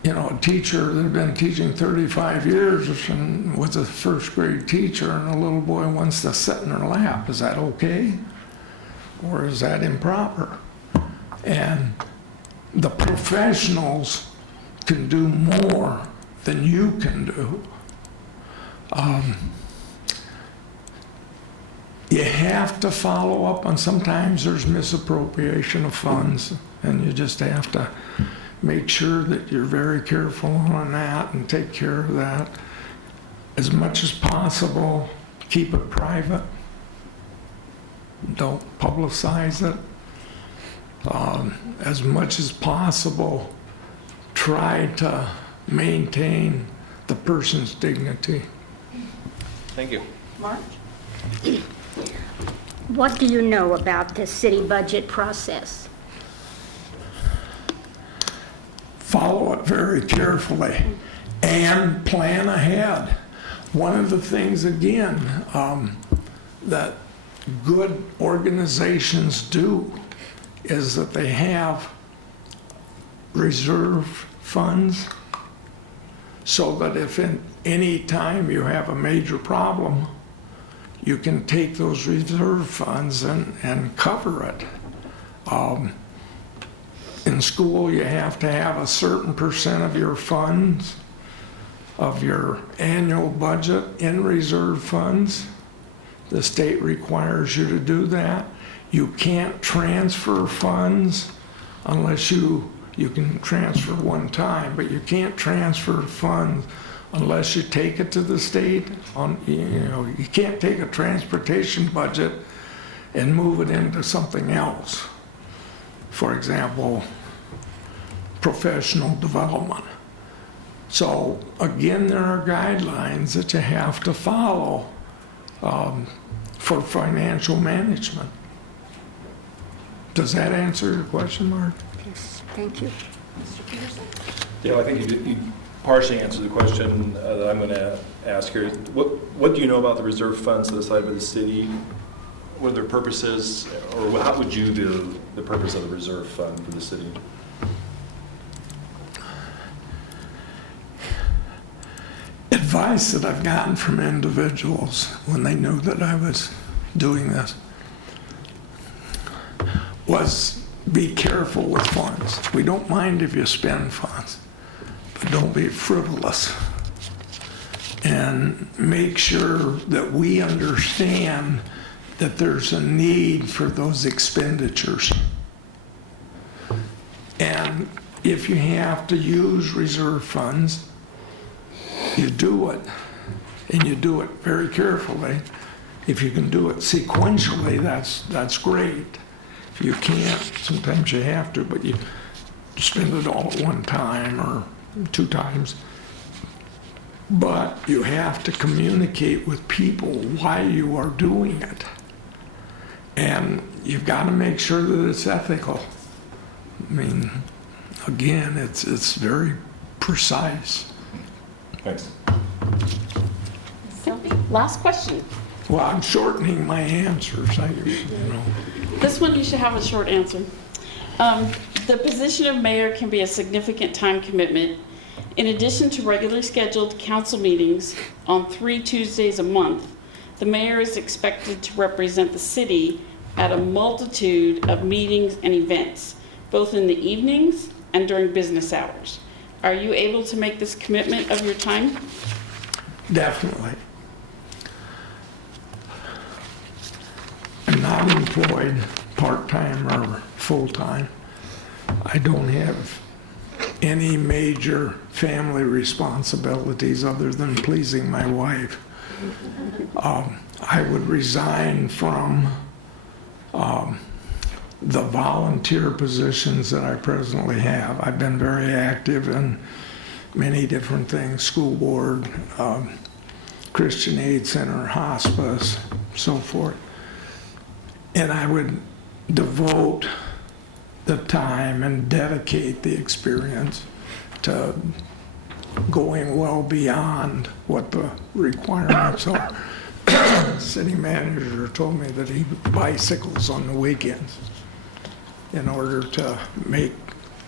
you know, a teacher that had been teaching 35 years and was a first grade teacher, and a little boy wants to sit in her lap, is that okay? Or is that improper? And the professionals can do more than you can do. You have to follow up on, sometimes there's misappropriation of funds, and you just have to make sure that you're very careful on that and take care of that. As much as possible, keep it private. Don't publicize it. As much as possible, try to maintain the person's dignity. Thank you. Mark? What do you know about the city budget process? Follow it very carefully and plan ahead. One of the things, again, that good organizations do is that they have reserve funds, so that if in any time you have a major problem, you can take those reserve funds and cover it. In school, you have to have a certain percent of your funds, of your annual budget, in reserve funds. The state requires you to do that. You can't transfer funds unless you can transfer one time, but you can't transfer funds unless you take it to the state. You can't take a transportation budget and move it into something else. For example, professional development. So again, there are guidelines that you have to follow for financial management. Does that answer your question, Mark? Yes, thank you. Yeah, I think you partially answered the question that I'm going to ask here. What do you know about the reserve funds set aside by the city? What are their purposes, or how would you view the purpose of the reserve fund for the city? Advice that I've gotten from individuals when they knew that I was doing this was be careful with funds. We don't mind if you spend funds, but don't be frivolous. And make sure that we understand that there's a need for those expenditures. And if you have to use reserve funds, you do it, and you do it very carefully. If you can do it sequentially, that's great. If you can't, sometimes you have to, but you spend it all at one time or 2 times. But you have to communicate with people why you are doing it. And you've got to make sure that it's ethical. I mean, again, it's very precise. Thanks. Sylvie, last question. Well, I'm shortening my answers. This one you should have a short answer. The position of mayor can be a significant time commitment. In addition to regularly scheduled council meetings on 3 Tuesdays a month, the mayor is expected to represent the city at a multitude of meetings and events, both in the evenings and during business hours. Are you able to make this commitment of your time? Definitely. I'm not employed part-time or full-time. I don't have any major family responsibilities other than pleasing my wife. I would resign from the volunteer positions that I presently have. I've been very active in many different things, school board, Christian Aid Center, hospice, so forth. And I would devote the time and dedicate the experience to going well beyond what the requirements are. City manager told me that he bicycles on the weekends in order to make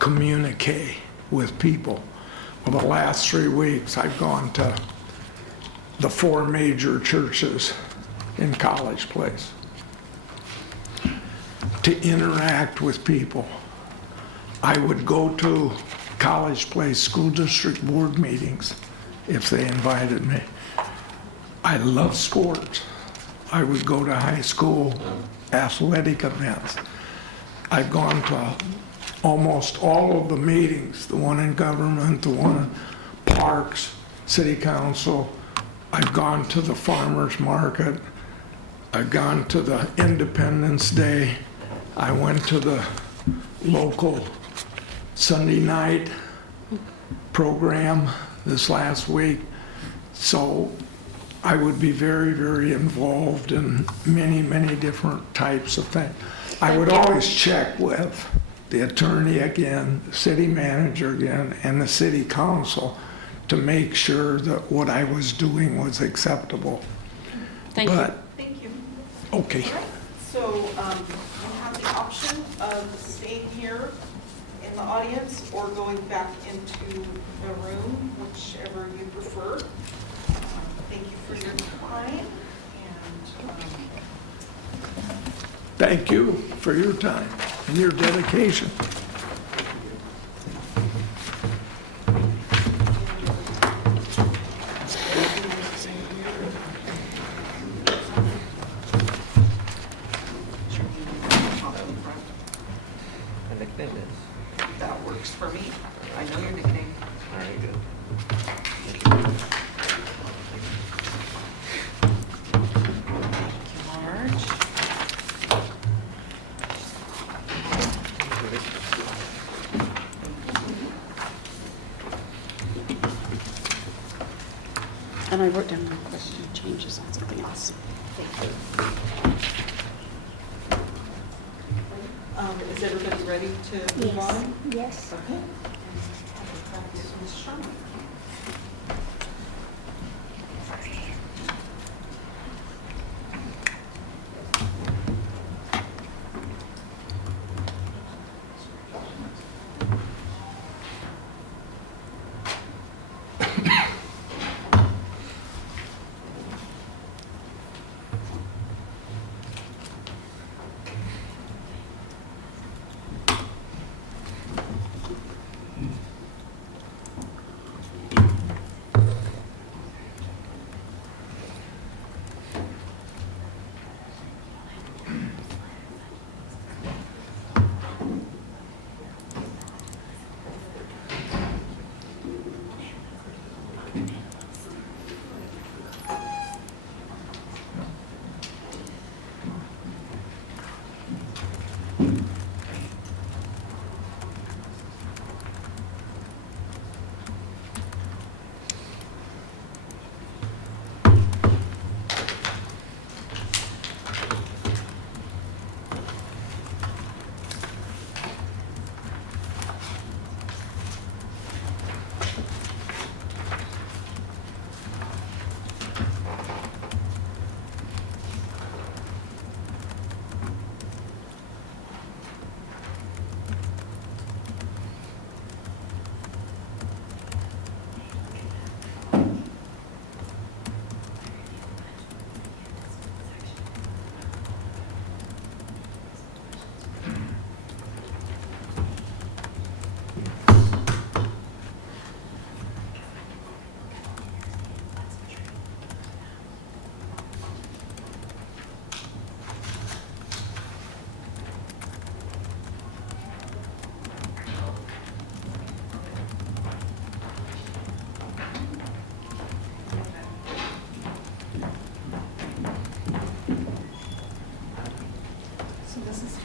communique with people. Well, the last 3 weeks I've gone to the 4 major churches in College Place to interact with people. I would go to College Place School District Board meetings if they invited me. I love sports. I would go to high school athletic events. I've gone to almost all of the meetings, the one in government, the one in parks, city council. I've gone to the farmers market. I've gone to the Independence Day. I went to the local Sunday night program this last week. So I would be very, very involved in many, many different types of things. I would always check with the attorney again, the city manager again, and the city council to make sure that what I was doing was acceptable. Thank you. Thank you. Okay. All right. So you have the option of staying here in the audience or going back into the room, whichever you prefer. Thank you for your time. And Thank you for your time and your dedication. My nickname is. that works for me. I know your nickname. Very good. Marge. And I wrote down one question, changes on something else. Is everybody ready to move on? Yes. Okay. Back to Ms. Sherman.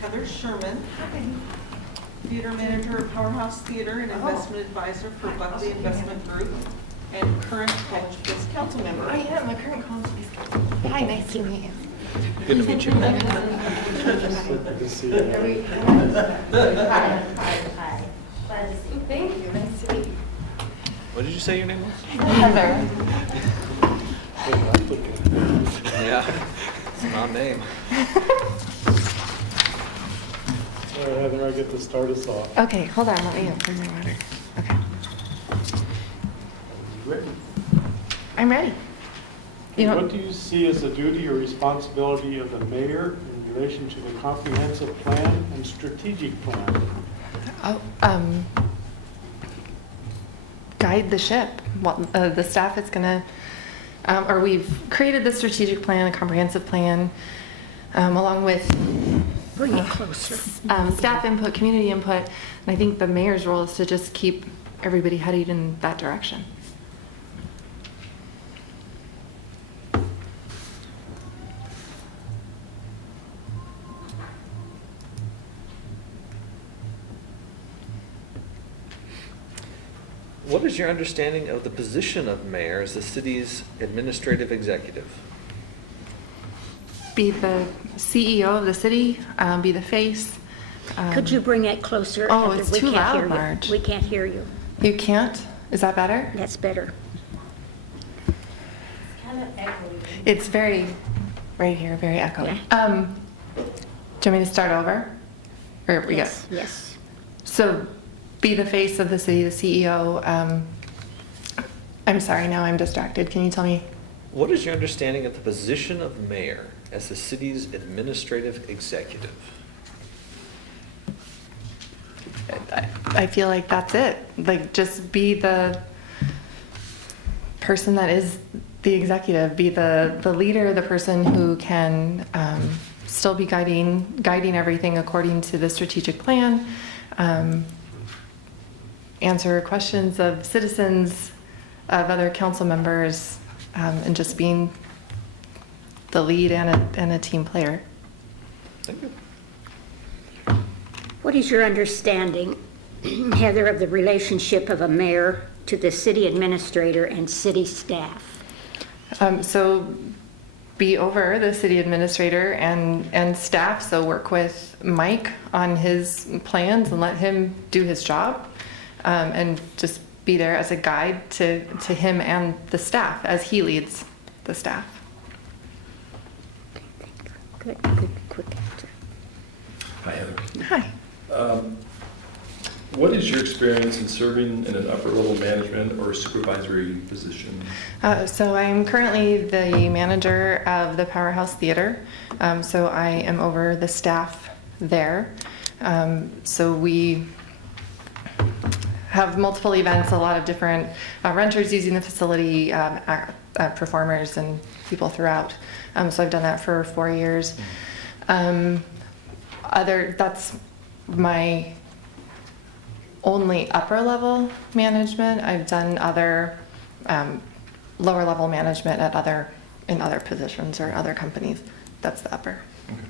Heather Sherman, theater manager of Powerhouse Theater and investment advisor for Buckley Investment Group, and current College Place Council member. I am a current College Place Council. Hi, nice to meet you. Good to meet you. Hi. Glad to see you. Thank you. Nice to meet you. What did you say your name was? Heather. Yeah, it's an odd name. All right, Heather, I get to start us off. Okay, hold on. Let me open my water. Okay. Ready? I'm ready. You What know, do you see as the duty or responsibility of the mayor in relation to the comprehensive plan and strategic plan? guide the ship. Well, the staff is gonna, or we've created the strategic plan, a comprehensive plan, along with Bring it closer. staff input, community input, and I think the mayor's role is to just keep everybody headed in that direction. What is your understanding of the position of mayor as the city's administrative executive? Be the CEO of the city, be the face. Could you bring it closer? Oh, Heather? it's We too can't loud, hear you. Marge. We can't hear you. You can't? Is that better? That's better. Kind of echoey. It's very, right here, very echoey. Yeah. Do you want me to start over? Or we Yes, go? yes. So, be the face of the city, the CEO. I'm sorry, now I'm distracted. Can you tell me? What is your understanding of the position of mayor as the city's administrative executive? I feel like that's it. Like, just be the person that is the executive, be the leader, the person who can still be guiding everything according to the strategic plan, answer questions of citizens, of other council members, and just being the lead and a team player. Thank you. What is your understanding, Heather, of the relationship of a mayor to the city administrator and city staff? So be over the city administrator and staff, so work with Mike on his plans and let him do his job, and just be there as a guide to him and the staff as he leads the staff. Good, quick answer. Hi, Heather. Hi. What is your experience in serving in an upper-level management or supervisory position? So I'm currently the manager of the Powerhouse Theater. So I am over the staff there. So we have multiple events, a lot of different renters using the facility, performers and people throughout. So I've done that for 4 years. That's my only upper level management. I've done other lower level management in other positions or other companies. That's the upper. Okay.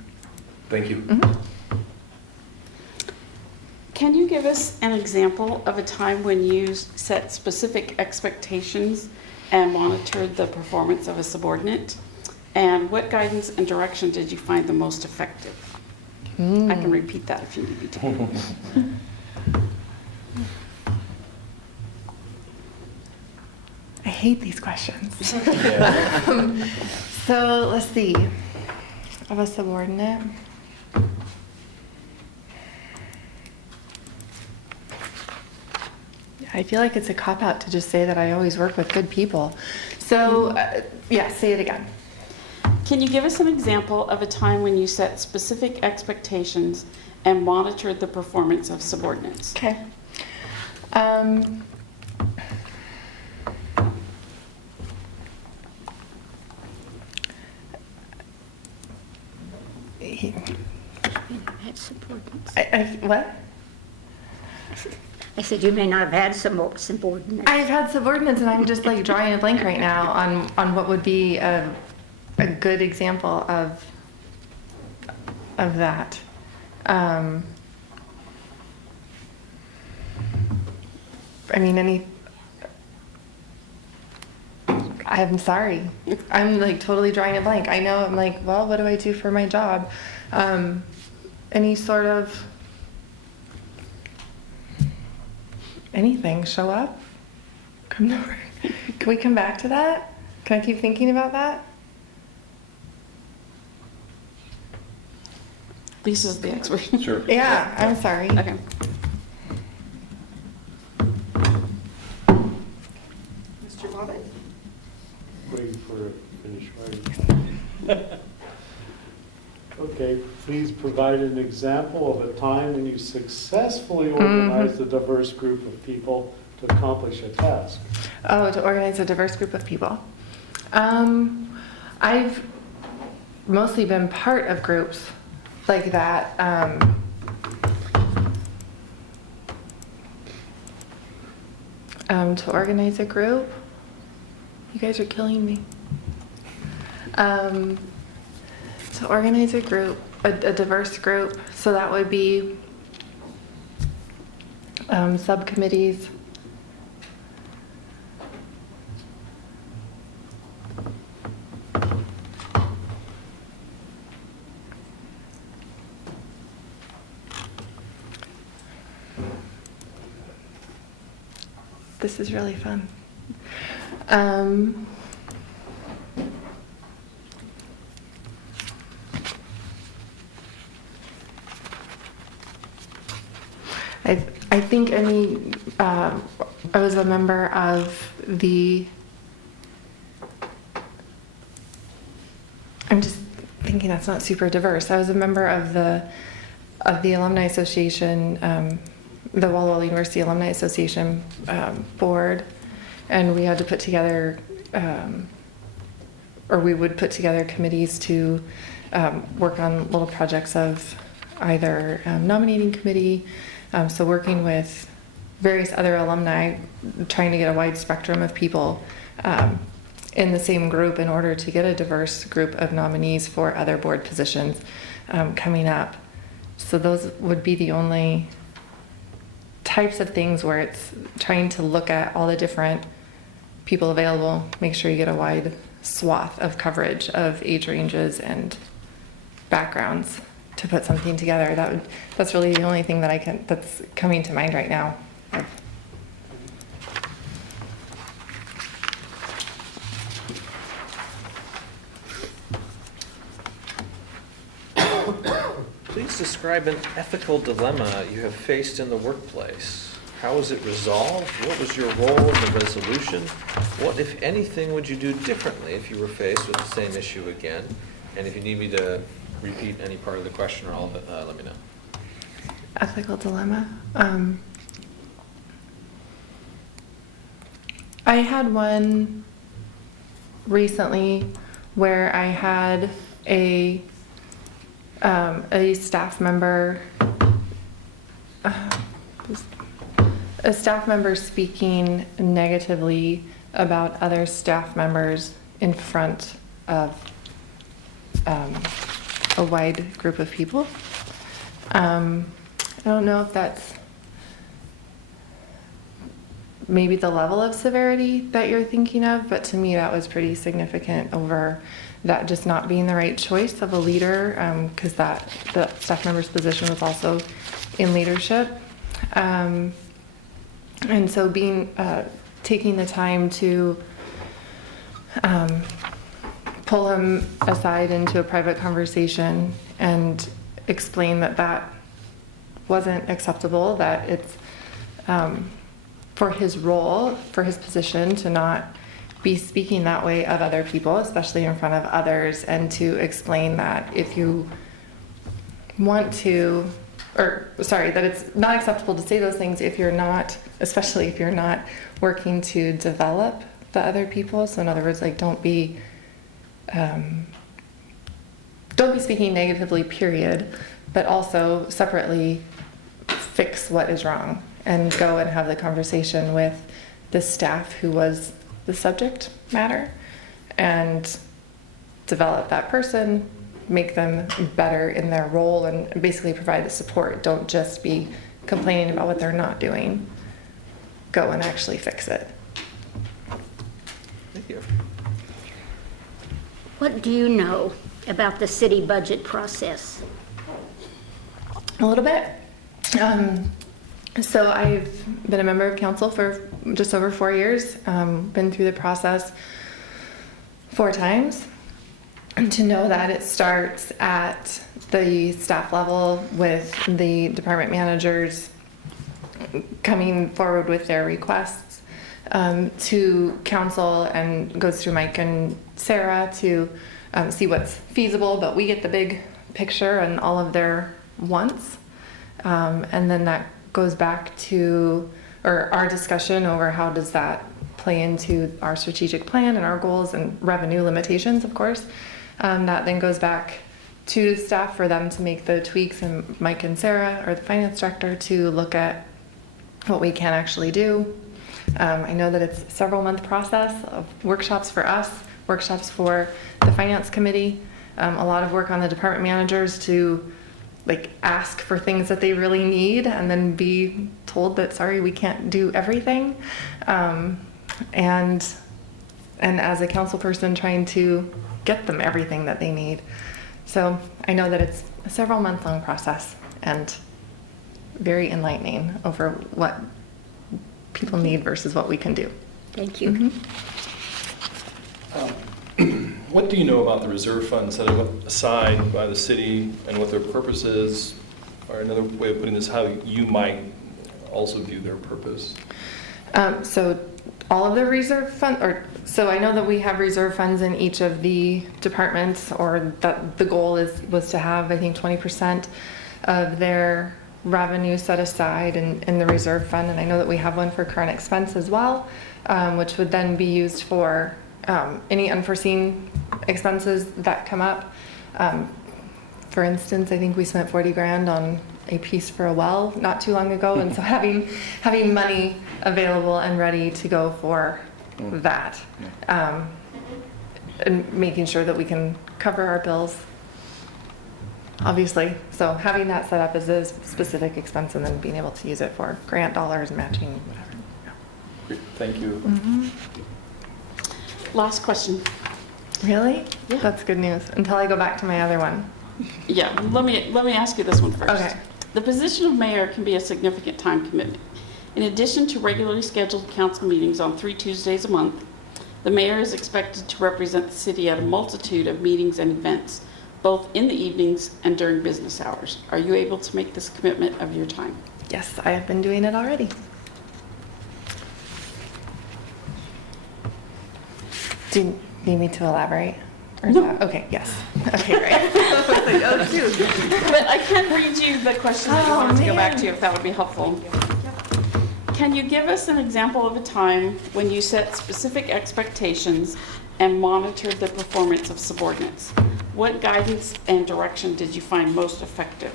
Thank you. Mm-hmm. Can you give us an example of a time when you set specific expectations and monitored the performance of a subordinate? And what guidance and direction did you find the most effective? I can repeat that if you need me to. I hate these questions. Yeah. So let's see. Of a subordinate. I feel like it's a cop-out to just say that I always work with good people. So, yeah, say it again. Can you give us an example of a time when you set specific expectations and monitored the performance of subordinates? Okay. Had subordinates. What? I said you may not have had some subordinates. I've had subordinates, and I'm just like drawing a blank right now on what would be a good example of that. I mean, I'm sorry. I'm like totally drawing a blank. I know I'm like, well, what do I do for my job? Any sort of anything, show up, come to work. Can we come back to that? Can I keep thinking about that? Lisa's the expert. Sure. Yeah, I'm sorry. Okay. Mr. Bobbitt? Waiting for it to finish writing. Okay, please provide an example of a time when you successfully organized a diverse group of people to accomplish a task. Oh, to organize a diverse group of people. I've mostly been part of groups like that. To organize a group, you guys are killing me. To organize a group, a diverse group, so that would be subcommittees. This is really fun. I think I was a member of I'm just thinking that's not super diverse. I was a member of the Alumni Association, the Walla Walla University Alumni Association board, and we had to put together, or we would put together committees to work on little projects of either nominating committee, so working with various other alumni, trying to get a wide spectrum of people in the same group in order to get a diverse group of nominees for other board positions coming up. So those would be the only types of things where it's trying to look at all the different people available, make sure you get a wide swath of coverage of age ranges and backgrounds to put something together. That's really the only thing that's coming to mind right now. Please describe an ethical dilemma you have faced in the workplace. How was it resolved? What was your role in the resolution? What, if anything, would you do differently if you were faced with the same issue again? And if you need me to repeat any part of the question or all of it, let me know. Ethical dilemma. I had one recently where I had a staff member speaking negatively about other staff members in front of a wide group of people. I don't know if that's maybe the level of severity that you're thinking of, but to me that was pretty significant over that just not being the right choice of a leader, because the staff member's position was also in leadership. And so taking the time to pull him aside into a private conversation and explain that wasn't acceptable, that it's for his role, for his position, to not be speaking that way of other people, especially in front of others, and to explain that if you want to, that it's not acceptable to say those things if you're not, especially if you're not working to develop the other people. So in other words, like don't be speaking negatively, period, but also separately fix what is wrong and go and have the conversation with the staff who was the subject matter and develop that person, make them better in their role, and basically provide the support. Don't just be complaining about what they're not doing. Go and actually fix it. Thank you. What do you know about the city budget process? A little bit. So I've been a member of council for just over 4 years, been through the process 4 times. And to know that it starts at the staff level with the department managers coming forward with their requests, to council and goes through Mike and Sarah to see what's feasible, but we get the big picture and all of their wants. And then that goes back to our discussion over how does that play into our strategic plan and our goals and revenue limitations, of course. That then goes back to staff for them to make the tweaks, and Mike and Sarah, or the finance director, to look at what we can actually do. I know that it's a several-month process of workshops for us, workshops for the finance committee, a lot of work on the department managers to ask for things that they really need and then be told that, sorry, we can't do everything. And as a council person, trying to get them everything that they need. So I know that it's a several month long process and very enlightening over what people need versus what we can do. Thank you. Mm-hmm. What do you know about the reserve funds set aside by the city and what their purpose is? Or another way of putting this, how you might also view their purpose? So all of the reserve fund, so I know that we have reserve funds in each of the departments, or that the goal was to have, I think, 20% of their revenue set aside in the reserve fund. And I know that we have one for current expense as well, which would then be used for any unforeseen expenses that come up. For instance, I think we spent 40 grand on a piece for a well not too long ago, and so having money available and ready to go for that, and making sure that we can cover our bills, obviously. So having that set up as a specific expense and then being able to use it for grant dollars, matching, whatever. Great. Thank you. Mm-hmm. last question. Really? Yeah. That's good news. Until I go back to my other one. Yeah, let me ask you this one first. Okay. The position of mayor can be a significant time commitment. In addition to regularly scheduled council meetings on 3 Tuesdays a month, the mayor is expected to represent the city at a multitude of meetings and events, both in the evenings and during business hours. Are you able to make this commitment of your time? Yes, I have been doing it already. Do you need me to elaborate? Or is No. that- okay, yes. Okay, great. Oh, shoot. But I can read you the question that you Oh, wanted to go back man. to, if that would be helpful. Can you give us an example of a time when you set specific expectations and monitored the performance of subordinates? What guidance and direction did you find most effective?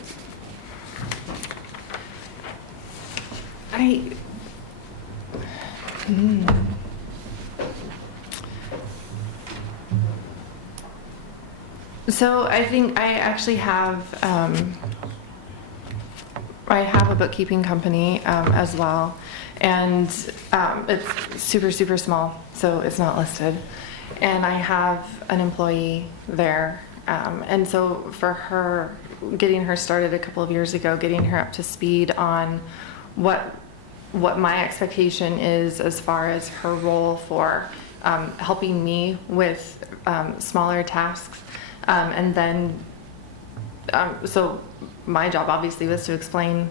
So I think I actually have, I have a bookkeeping company as well, and it's super, super small, so it's not listed. And I have an employee there, and so for her, getting her started a couple of years ago, getting her up to speed on what my expectation is as far as her role for helping me with smaller tasks. And then, so my job obviously was to explain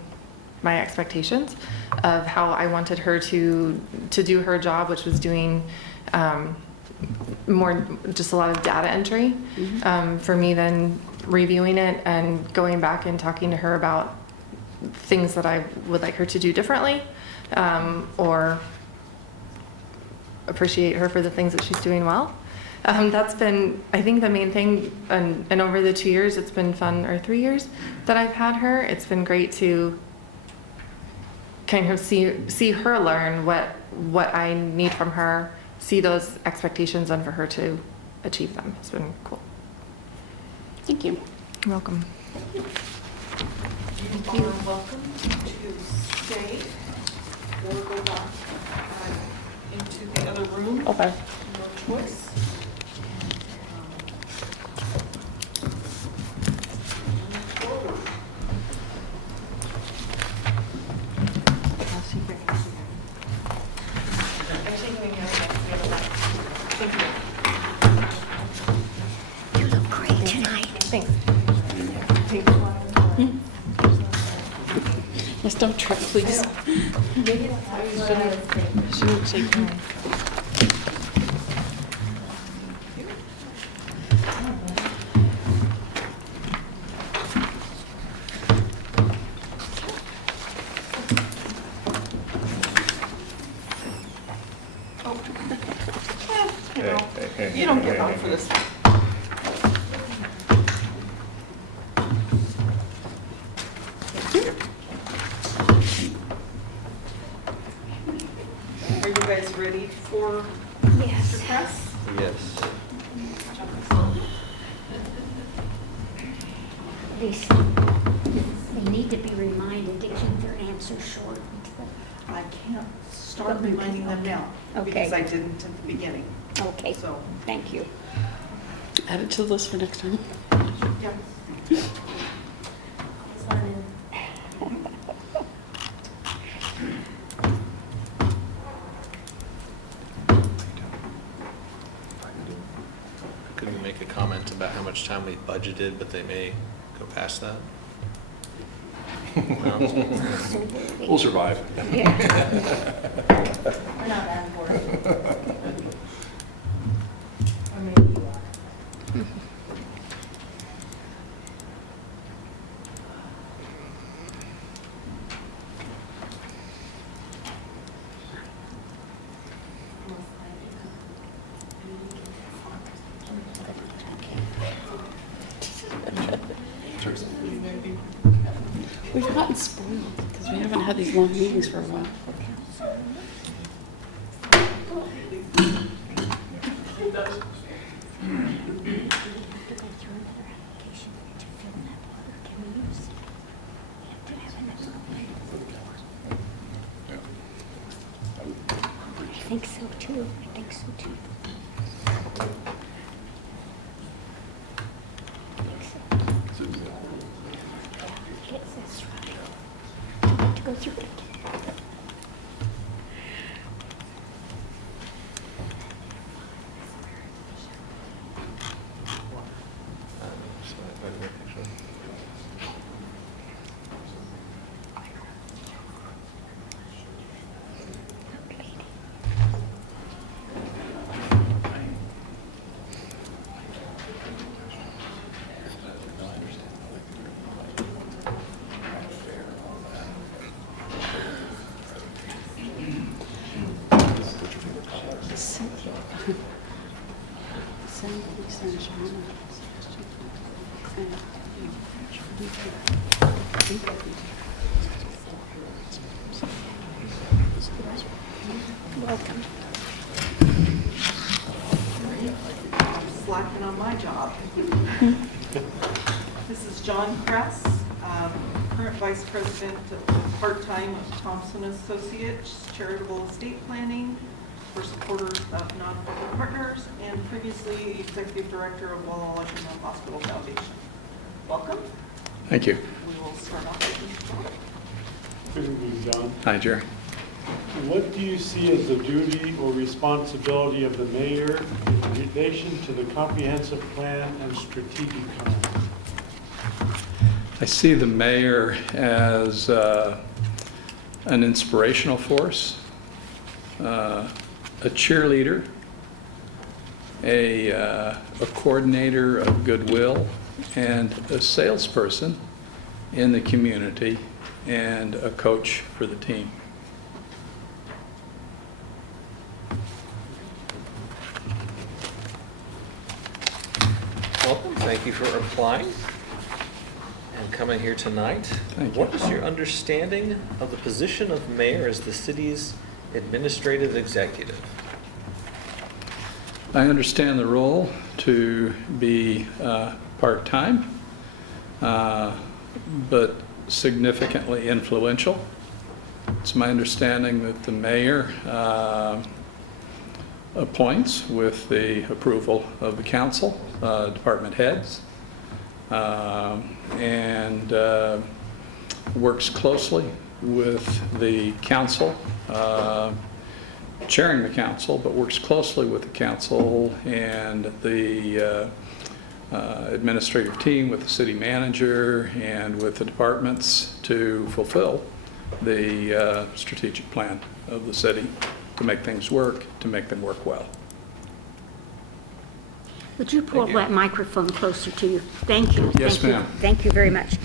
my expectations of how I wanted her to do her job, which was doing more just a lot of data entry. For me then reviewing it and going back and talking to her about things that I would like her to do differently, or appreciate her for the things that she's doing well. That's been, I think, the main thing, and over the 2 years, it's been fun, or 3 years that I've had her, it's been great to kind of see her learn what I need from her, see those expectations, and for her to achieve them. It's been cool. Thank you. You're welcome. You are welcome to stay or go back into the other room. Okay. Your choice. You look great tonight. Thanks. Yes, don't trip, please. Shouldn't shake hands. You don't get on for this one. Are you guys ready for Yes. Mr. Press? Yes. They need to be reminded to keep their answers short. I can't start reminding them now. Okay. Because I didn't at the beginning, Okay, so. thank you. Add it to the list for next time. Yeah. Could we make a comment about how much time we budgeted, but they may go past that? No? We'll survive. Yeah. We're not that important. We've gotten spoiled because we haven't had these long meetings for a while. I think so too. I think so too. Get this right. I need to go through it. Welcome. Slacking on my job. This is John Kress, current Vice President part-time of Thompson Associates Charitable Estate Planning for supporters of nonprofit partners, and previously Executive Director of Walla Walla General Hospital Foundation. Welcome. Thank you. We will start off with Mr. John. Good evening, John. Hi, Jerry. What do you see as the duty or responsibility of the mayor in relation to the comprehensive plan and strategic plan? I see the mayor as an inspirational force, a cheerleader, a coordinator of goodwill, and a salesperson in the community, and a coach for the team. Welcome, thank you for applying and coming here tonight. Thank you. What is your understanding of the position of mayor as the city's administrative executive? I understand the role to be part-time, but significantly influential. It's my understanding that the mayor appoints with the approval of the council, department heads, and works closely with the council, chairing the council, but works closely with the council and the administrative team, with the city manager and with the departments to fulfill the strategic plan of the city, to make things work, to make them work well. Would you pull that microphone closer to you? Thank you. Yes, Thank you. ma'am. Thank you very much.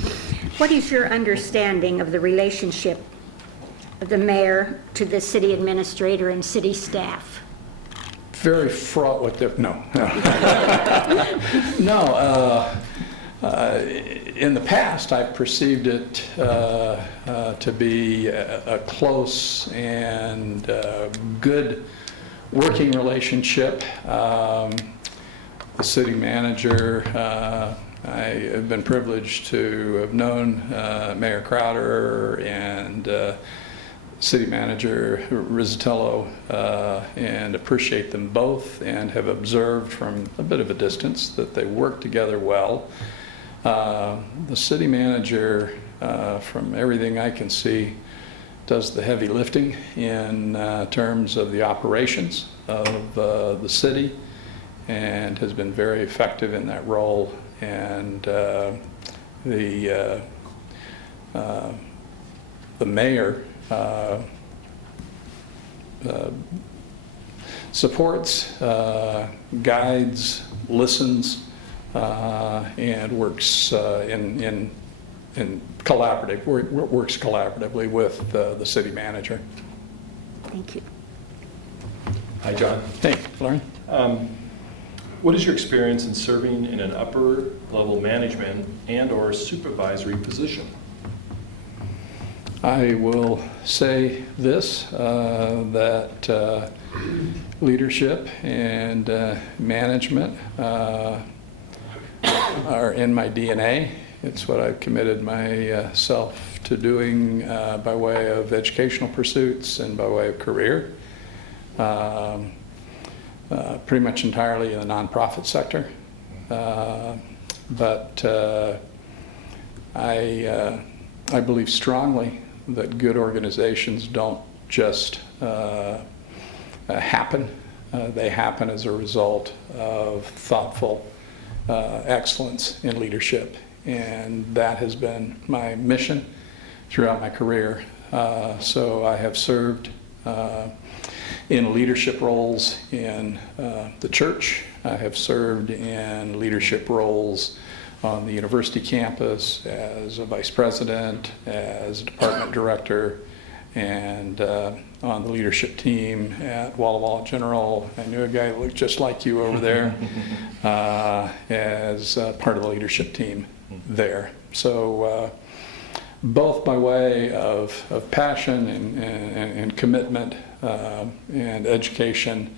What is your understanding of the relationship of the mayor to the city administrator and city staff? Very fraught with no. In the past, I've perceived it to be a close and good working relationship. The city manager, I have been privileged to have known Mayor Crowder and City Manager Rizzatello, and appreciate them both, and have observed from a bit of a distance that they work together well. The City Manager, from everything I can see, does the heavy lifting in terms of the operations of the city, and has been very effective in that role. And the mayor supports, guides, listens, and works in works collaboratively with the city manager. Thank you. Hi, John. Hey, Lauren. What is your experience in serving in an upper level management and/or supervisory position? I will say this, that leadership and management are in my DNA. It's what I've committed myself to doing by way of educational pursuits and by way of career. pretty much entirely in the nonprofit sector. But I believe strongly that good organizations don't just happen. They happen as a result of thoughtful excellence in leadership. And that has been my mission throughout my career. So I have served in leadership roles in the church. I have served in leadership roles on the university campus as a vice president, as a department director, and on the leadership team at Walla Walla General. I knew a guy that looked just like you over there as part of the leadership team there. So both by way of passion and commitment and education,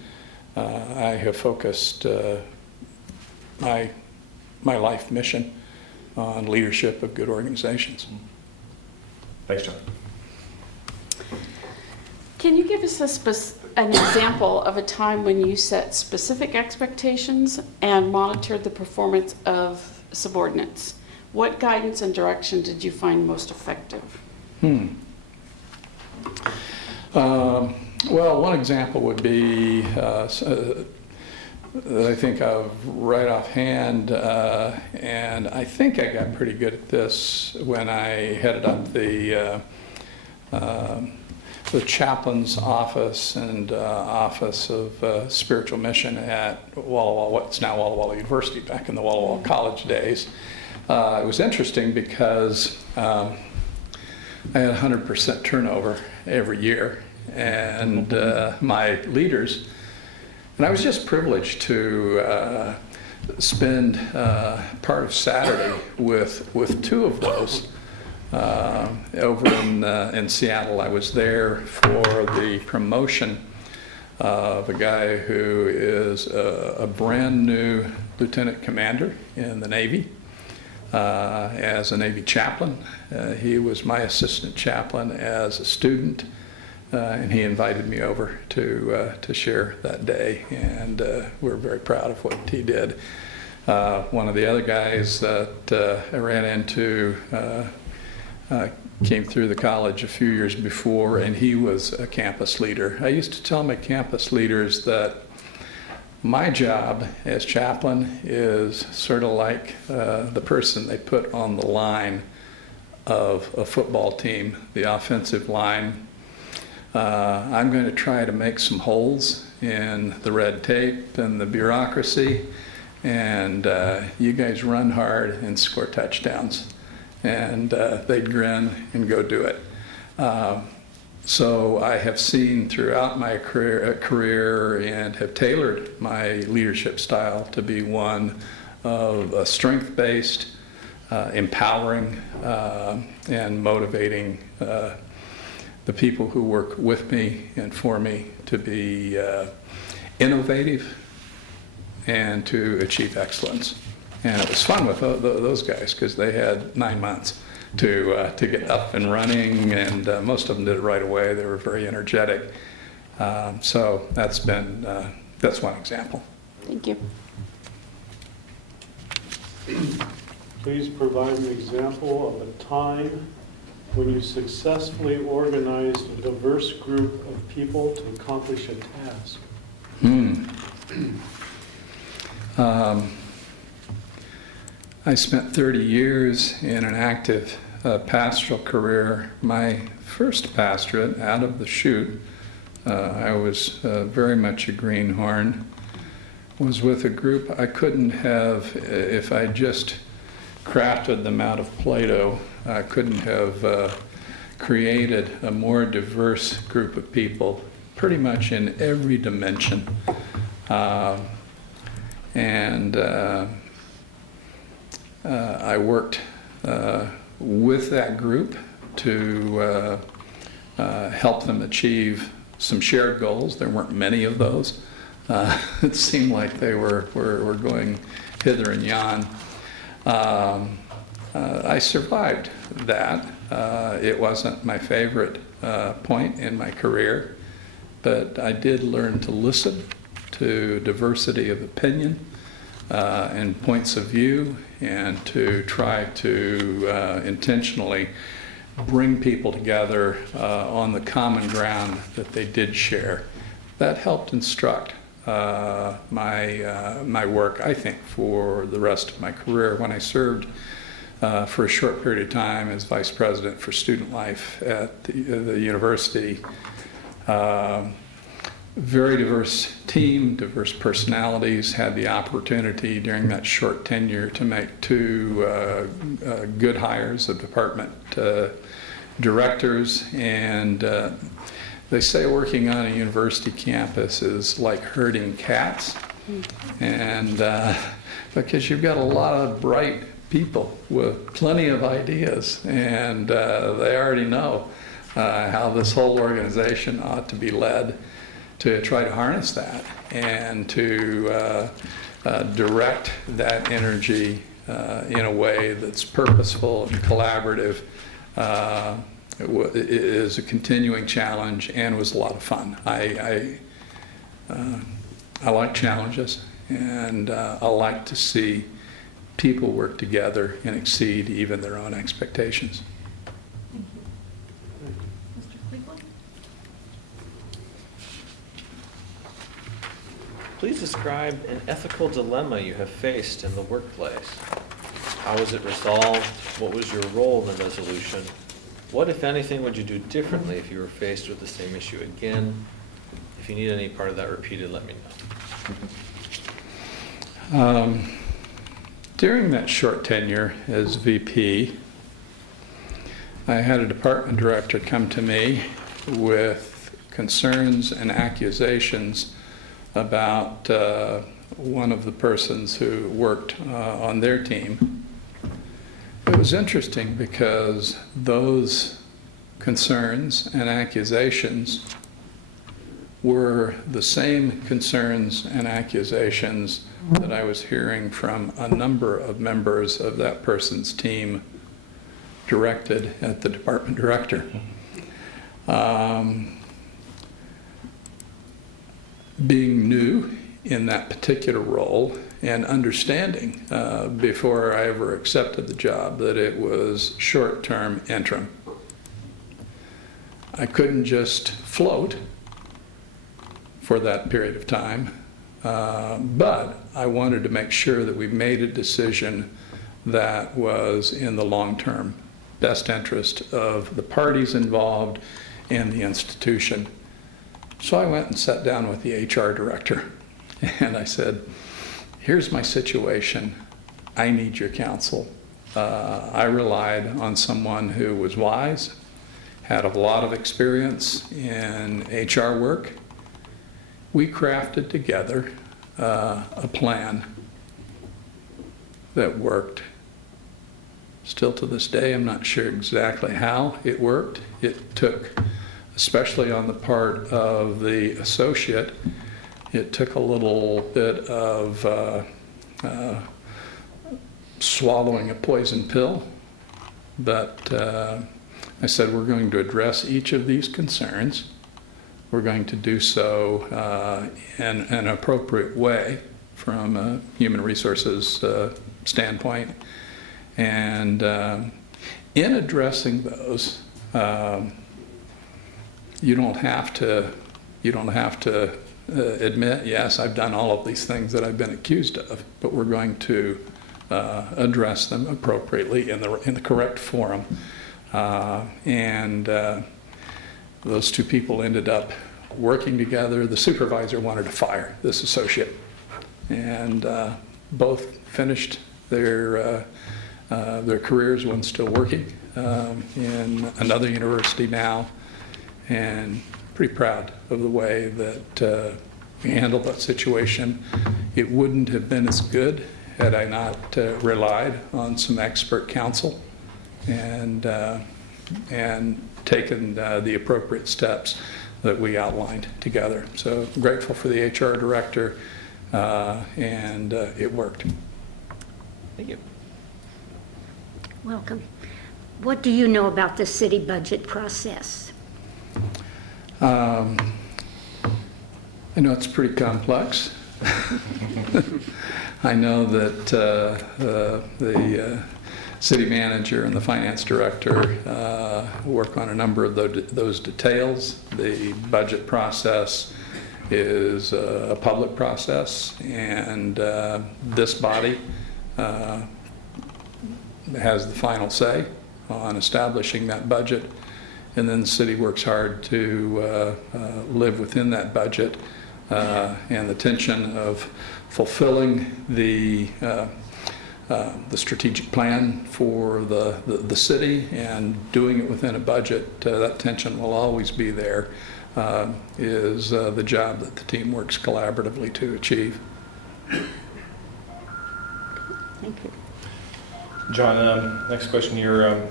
I have focused my life mission on leadership of good organizations. Thanks, John. Can you give us an example of a time when you set specific expectations and monitored the performance of subordinates? What guidance and direction did you find most effective? Well, one example would be that I think of right offhand, and I think I got pretty good at this when I headed up the chaplain's office and office of spiritual mission at Walla Walla, what's now Walla Walla University, back in the Walla Walla College days. It was interesting because I had 100% turnover every year, and my leaders, and I was just privileged to spend part of Saturday with two of those. Over in Seattle, I was there for the promotion of a guy who is a brand new lieutenant commander in the Navy as a Navy chaplain. He was my assistant chaplain as a student, and he invited me over to share that day, and we're very proud of what he did. One of the other guys that I ran into came through the college a few years before, and he was a campus leader. I used to tell my campus leaders that my job as chaplain is sort of like the person they put on the line of a football team, the offensive line. I'm going to try to make some holes in the red tape and the bureaucracy, and you guys run hard and score touchdowns. And they'd grin and go do it. So I have seen throughout my career and have tailored my leadership style to be one of strength-based, empowering, and motivating the people who work with me and for me to be innovative and to achieve excellence. And it was fun with those guys because they had 9 months to get up and running, and most of them did it right away. They were very energetic. So that's one example. Thank you. Please provide an example of a time when you successfully organized a diverse group of people to accomplish a task. I spent 30 years in an active pastoral career. My first pastorate out of the chute, I was very much a greenhorn, was with a group I couldn't have, if I just crafted them out of Play-Doh, I couldn't have created a more diverse group of people, pretty much in every dimension. I worked with that group to help them achieve some shared goals. There weren't many of those. It seemed like they were going hither and yon. I survived that. It wasn't my favorite point in my career, but I did learn to listen to diversity of opinion and points of view, and to try to intentionally bring people together on the common ground that they did share. That helped instruct my work, I think, for the rest of my career. When I served for a short period of time as vice president for student life at the university, very diverse team, diverse personalities, had the opportunity during that short tenure to make two good hires of department directors, and they say working on a university campus is like herding cats, and because you've got a lot of bright people with plenty of ideas, and they already know how this whole organization ought to be led to try to harness that and to direct that energy in a way that's purposeful and collaborative. It is a continuing challenge and was a lot of fun. I like challenges, and I like to see people work together and exceed even their own expectations. Mr. Cleveland? Please describe an ethical dilemma you have faced in the workplace. How was it resolved? What was your role in the resolution? What, if anything, would you do differently if you were faced with the same issue again? If you need any part of that repeated, let me know. During that short tenure as VP, I had a department director come to me with concerns and accusations about one of the persons who worked on their team. It was interesting because those concerns and accusations were the same concerns and accusations that I was hearing from a number of members of that person's team directed at the department director. Being new in that particular role and understanding before I ever accepted the job that it was short-term interim. I couldn't just float for that period of time, but I wanted to make sure that we made a decision that was in the long-term best interest of the parties involved and the institution. So I went and sat down with the HR director, and I said, here's my situation. I need your counsel. I relied on someone who was wise, had a lot of experience in HR work. We crafted together a plan that worked. Still to this day, I'm not sure exactly how it worked. It took, especially on the part of the associate, it took a little bit of swallowing a poison pill, but I said we're going to address each of these concerns. We're going to do so in an appropriate way from a human resources standpoint. And in addressing those, you don't have to admit, yes, I've done all of these things that I've been accused of, but we're going to address them appropriately in the correct forum. Those two people ended up working together. The supervisor wanted to fire this associate, and both finished their careers. One's still working in another university now, and pretty proud of the way that we handled that situation. It wouldn't have been as good had I not relied on some expert counsel and taken the appropriate steps that we outlined together. So I'm grateful for the HR director, and it worked. Thank you. Welcome. What do you know about the city budget process? I know it's pretty complex. I know that the city manager and the finance director work on a number of those details. The budget process is a public process, and this body has the final say on establishing that budget, and then the city works hard to live within that budget, and the tension of fulfilling the strategic plan for the city and doing it within a budget. That tension will always be there, is the job that the team works collaboratively to achieve. Thank you. John, next question here.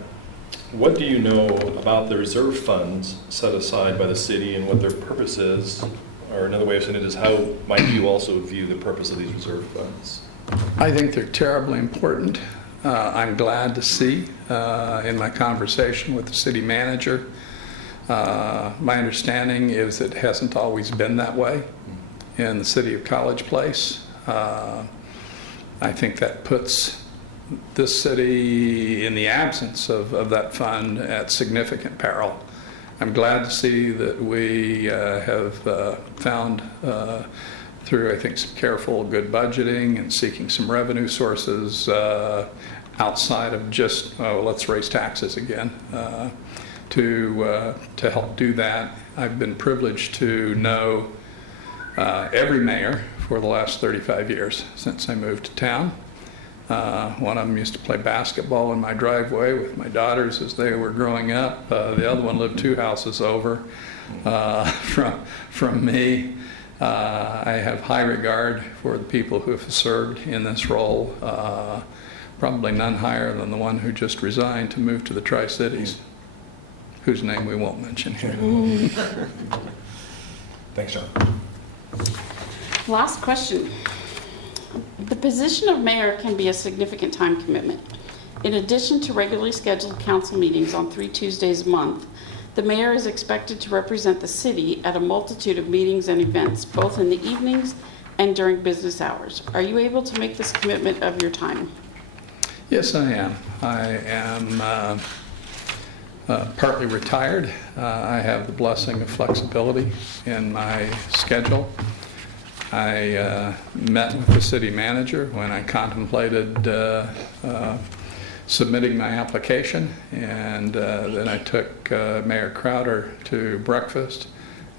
What do you know about the reserve funds set aside by the city and what their purpose is? Or another way of saying it is, how might you also view the purpose of these reserve funds? I think they're terribly important. I'm glad to see in my conversation with the city manager, my understanding is it hasn't always been that way in the city of College Place. I think that puts this city, in the absence of that fund, at significant peril. I'm glad to see that we have found, through I think some careful, good budgeting and seeking some revenue sources outside of just, let's raise taxes again, to help do that. I've been privileged to know every mayor for the last 35 years since I moved to town. One of them used to play basketball in my driveway with my daughters as they were growing up. The other one lived 2 houses over from me. I have high regard for the people who have served in this role, probably none higher than the one who just resigned to move to the Tri-Cities, whose name we won't mention here. Thanks, John. Last question. The position of mayor can be a significant time commitment. In addition to regularly scheduled council meetings on 3 Tuesdays a month, the mayor is expected to represent the city at a multitude of meetings and events, both in the evenings and during business hours. Are you able to make this commitment of your time? Yes, I am. I am partly retired. I have the blessing of flexibility in my schedule. I met with the city manager when I contemplated submitting my application, and then I took Mayor Crowder to breakfast,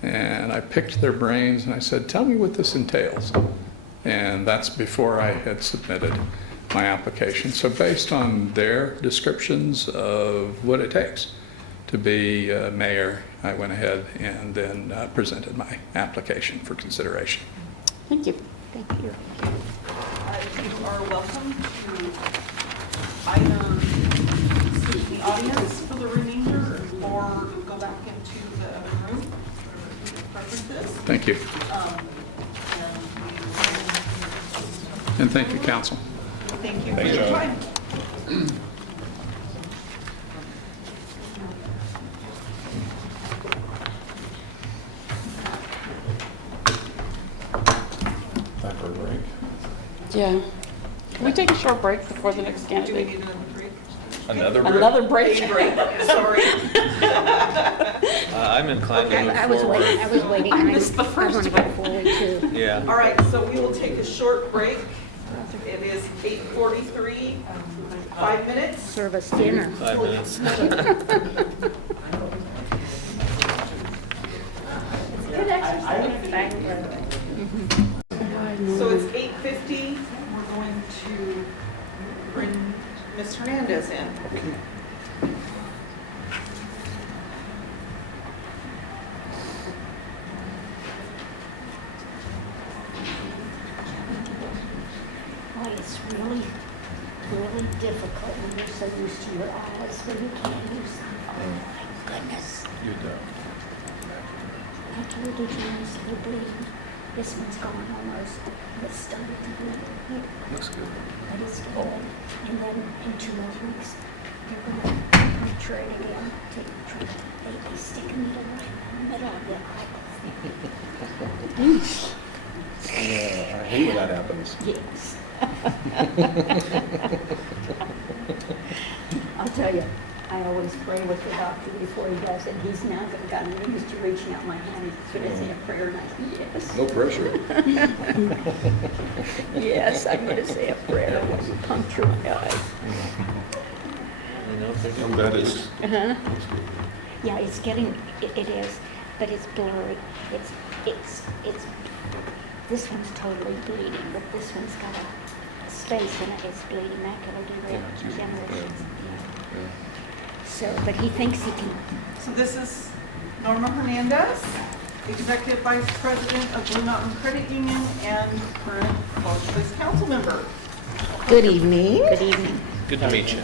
and I picked their brains and I said, tell me what this entails. And that's before I had submitted my application. So based on their descriptions of what it takes to be mayor, I went ahead and then presented my application for consideration. Thank you. Thank you. You are welcome to either sit in the audience for the remainder or go back into the other room, whatever your preference is. Thank you. And thank you, council. Thank you for Thanks, your John. time. Time for a break. Yeah. Can we take a short break before the next Do we candidate? need another break? Another break? Another break? A break, sorry. I'm inclined to move I was forward. waiting, I was waiting. I missed the first I want to go forward too. Yeah. All right, so we will take a short break. It is 8:43, 5 minutes. Serve us dinner. 5 minutes. Good exercise. Back So it's 8:50. We're going to bring Ms. Hernandez in. Boy, it's really, really difficult when you're so used to your eyes when you can't use them. Oh my goodness. You don't. I told you Jonas would bleed. This one's gone almost. It's started to bleed. Looks good. But it's good. And then in 2 more weeks, they're going to puncture it again. They stick a needle right in the middle of the eyeball. Yeah, I hate when that happens. Yes. I'll tell you, I always pray with the doctor before he does it. He's now gotten used to reaching out my hand. He's going to say a prayer, and I say, yes. No pressure. Yes, I'm going to say a prayer when you puncture my eye. You know, if I'm glad it's, Uh-huh. Yeah, it's getting, it is, but it's blurry. It's, this one's totally bleeding, but this one's got a space in it. It's bleeding macular degeneration. Yeah. So, but he thinks he can. So this is Norma Hernandez, Executive Vice President of Blue Mountain Credit Union and current College Place Council member. Good evening. Good evening. Good to meet you.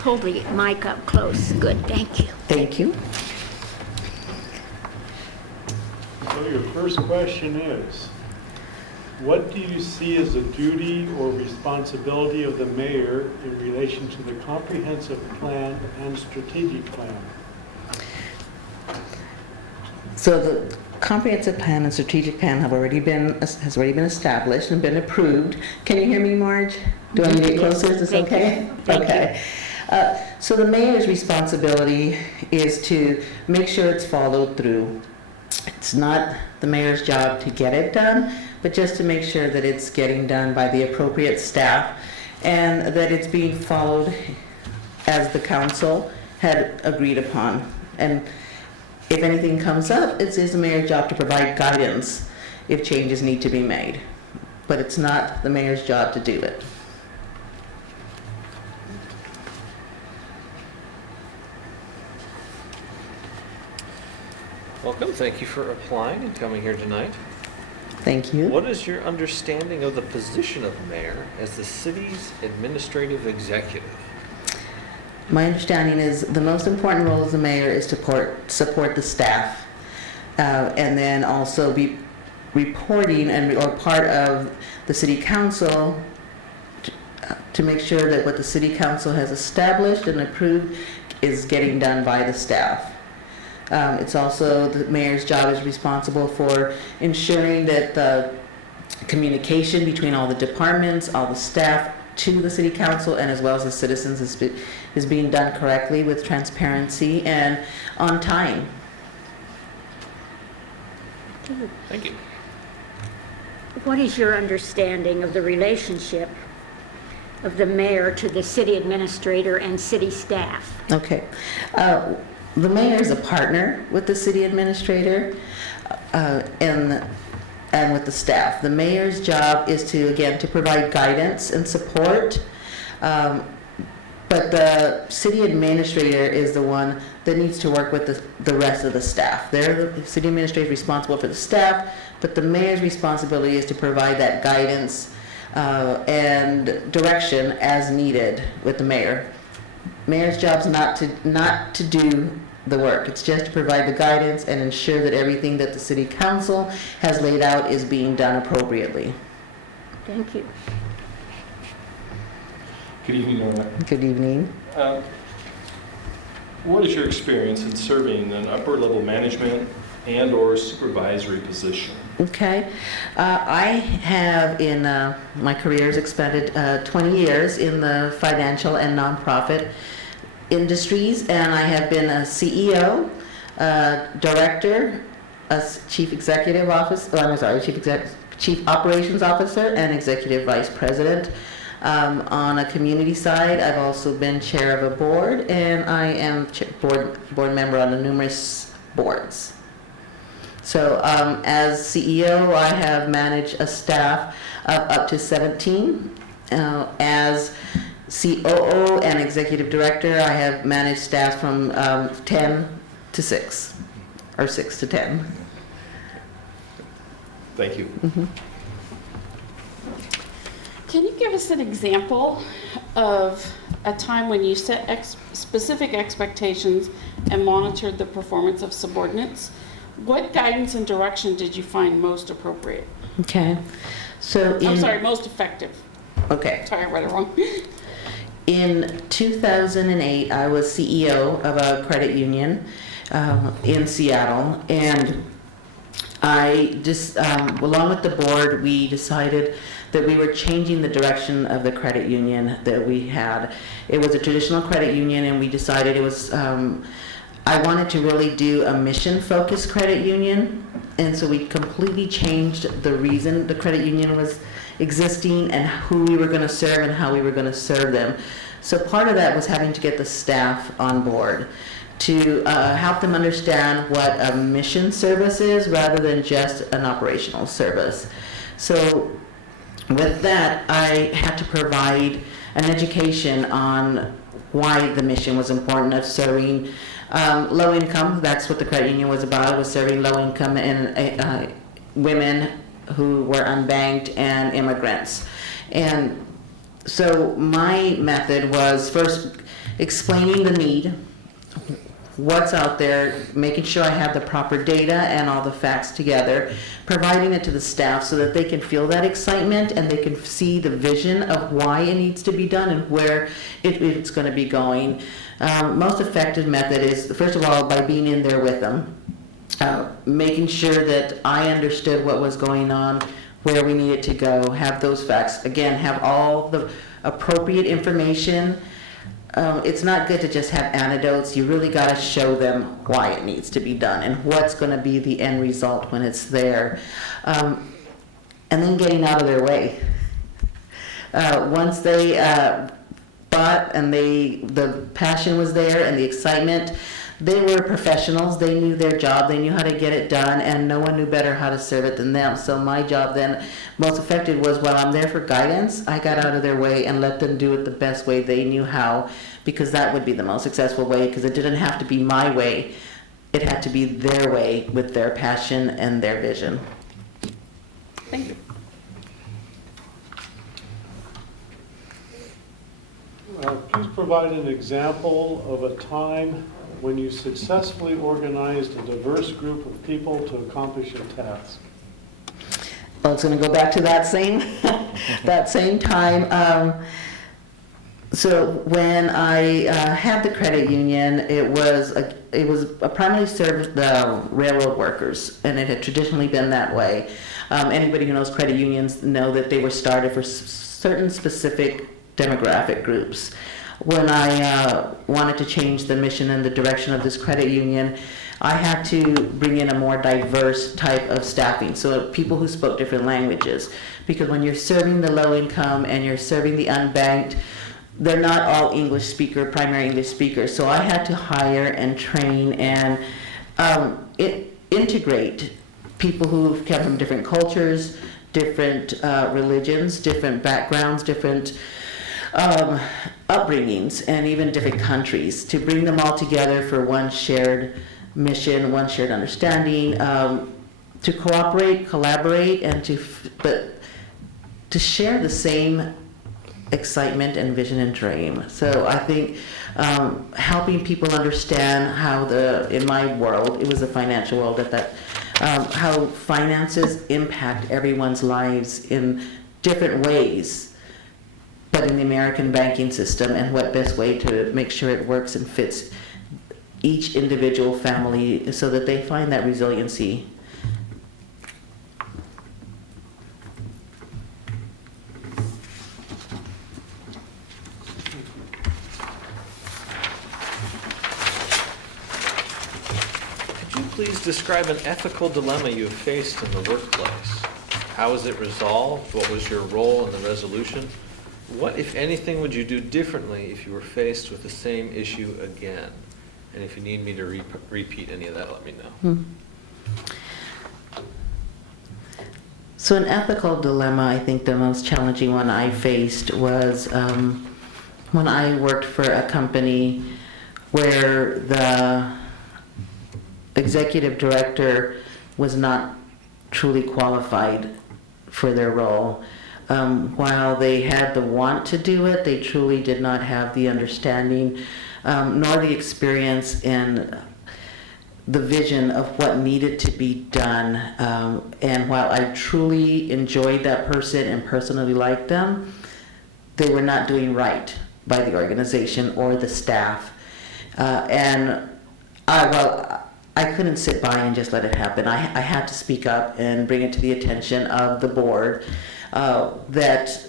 Pull the mic up close. Good, thank you. Thank you. So your first question is, what do you see as the duty or responsibility of the mayor in relation to the comprehensive plan and strategic plan? So the comprehensive plan and strategic plan has already been established and been approved. Can you hear me, Marge? Do I need to get closer? Is this Thank okay? you. Thank Okay. So the mayor's responsibility is to make sure it's followed through. It's not the mayor's job to get it done, but just to make sure that it's getting done by the appropriate staff and that it's being followed as the council had agreed upon. And if anything comes up, it's the mayor's job to provide guidance if changes need to be made. But it's not the mayor's job to do it. Welcome, thank you for applying and coming here tonight. Thank you. What is your understanding of the position of mayor as the city's administrative executive? My understanding is the most important role as the mayor is to support the staff and then also be reporting or part of the city council to make sure that what the city council has established and approved is getting done by the staff. It's also the mayor's job is responsible for ensuring that the communication between all the departments, all the staff to the city council and as well as the citizens is being done correctly with transparency and on time. Thank you. What is your understanding of the relationship of the mayor to the city administrator and city staff? Okay. The mayor is a partner with the city administrator and with the staff. The mayor's job is to provide guidance and support, but the city administrator is the one that needs to work with the rest of the staff. The city administrator is responsible for the staff, but the mayor's responsibility is to provide that guidance and direction as needed with the mayor. Mayor's job is not to do the work. It's just to provide the guidance and ensure that everything that the city council has laid out is being done appropriately. Thank you. good evening, Norma. Good evening. What is your experience in serving an upper level management and or supervisory position? Okay. I have in my career has expended 20 years in the financial and nonprofit industries, and I have been a CEO, director, a chief executive officer, chief operations officer, and executive vice president. On a community side, I've also been chair of a board, and I am board member on the numerous boards. So as CEO, I have managed a staff of up to 17. As COO and executive director, I have managed staff from 10 to 6, or 6 to 10. Thank you. Mm-hmm. Can you give us an example of a time when you set specific expectations and monitored the performance of subordinates? What guidance and direction did you find most appropriate? Okay. So Most effective. Okay. Sorry, I read it wrong. In 2008, I was CEO of a credit union, in Seattle. And I just, along with the board, we decided that we were changing the direction of the credit union that we had. It was a traditional credit union, and we decided it was, I wanted to really do a mission-focused credit union, and so we completely changed the reason the credit union was existing and who we were going to serve and how we were going to serve them. So part of that was having to get the staff on board to help them understand what a mission service is rather than just an operational service. So with that, I had to provide an education on why the mission was important of serving low income. That's what the credit union was about, was serving low income and women who were unbanked and immigrants. And so my method was first explaining the need, what's out there, making sure I have the proper data and all the facts together, providing it to the staff so that they can feel that excitement and they can see the vision of why it needs to be done and where it's going to be going. Most effective method is, first of all, by being in there with them, making sure that I understood what was going on, where we needed to go, have those facts. Again, have all the appropriate information. It's not good to just have anecdotes. You really got to show them why it needs to be done and what's going to be the end result when it's there. And then getting out of their way. Once they bought and the passion was there and the excitement, they were professionals. They knew their job. They knew how to get it done, and no one knew better how to serve it than them. So my job then, most effective, was while I'm there for guidance, I got out of their way and let them do it the best way they knew how, because that would be the most successful way, because it didn't have to be my way. It had to be their way with their passion and their vision. Thank you. Please provide an example of a time when you successfully organized a diverse group of people to accomplish a task. Well, it's going to go back to that same that same time. So when I had the credit union, it was primarily served the railroad workers, and it had traditionally been that way. Anybody who knows credit unions know that they were started for certain specific demographic groups. When I wanted to change the mission and the direction of this credit union, I had to bring in a more diverse type of staffing, so people who spoke different languages. Because when you're serving the low income and you're serving the unbanked, they're not all English speaker, primary English speakers. So I had to hire and train and integrate people who come from different cultures, different religions, different backgrounds, different upbringings, and even different countries, to bring them all together for one shared mission, one shared understanding, to cooperate, collaborate, and to share the same excitement and vision and dream. So I think helping people understand how in my world, it was the financial world at that, how finances impact everyone's lives in different ways, but in the American banking system, and what best way to make sure it works and fits each individual family so that they find that resiliency. Could you please describe an ethical dilemma you faced in the workplace? How was it resolved? What was your role in the resolution? What, if anything, would you do differently if you were faced with the same issue again? And if you need me to repeat any of that, let me know. So an ethical dilemma, I think the most challenging one I faced was when I worked for a company where the executive director was not truly qualified for their role. While they had the want to do it, they truly did not have the understanding nor the experience and the vision of what needed to be done. And while I truly enjoyed that person and personally liked them, they were not doing right by the organization or the staff. And while I couldn't sit by and just let it happen. I had to speak up and bring it to the attention of the board that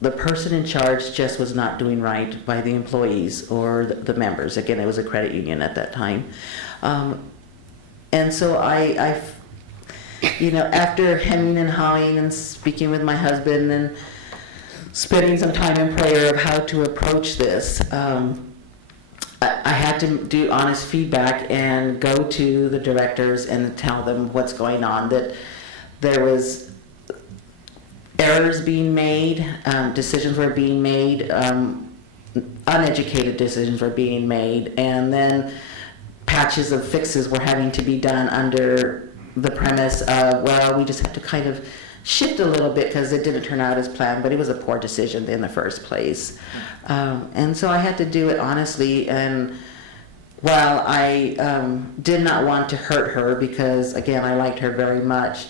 the person in charge just was not doing right by the employees or the members. Again, it was a credit union at that time. And so I after hemming and hawing and speaking with my husband and spending some time in prayer of how to approach this, I had to do honest feedback and go to the directors and tell them what's going on, that there was errors being made, decisions were being made, uneducated decisions were being made, and then patches of fixes were having to be done under the premise of, well, we just have to kind of shift a little bit because it didn't turn out as planned, but it was a poor decision in the first place. And so I had to do it honestly, and while I did not want to hurt her, because again, I liked her very much,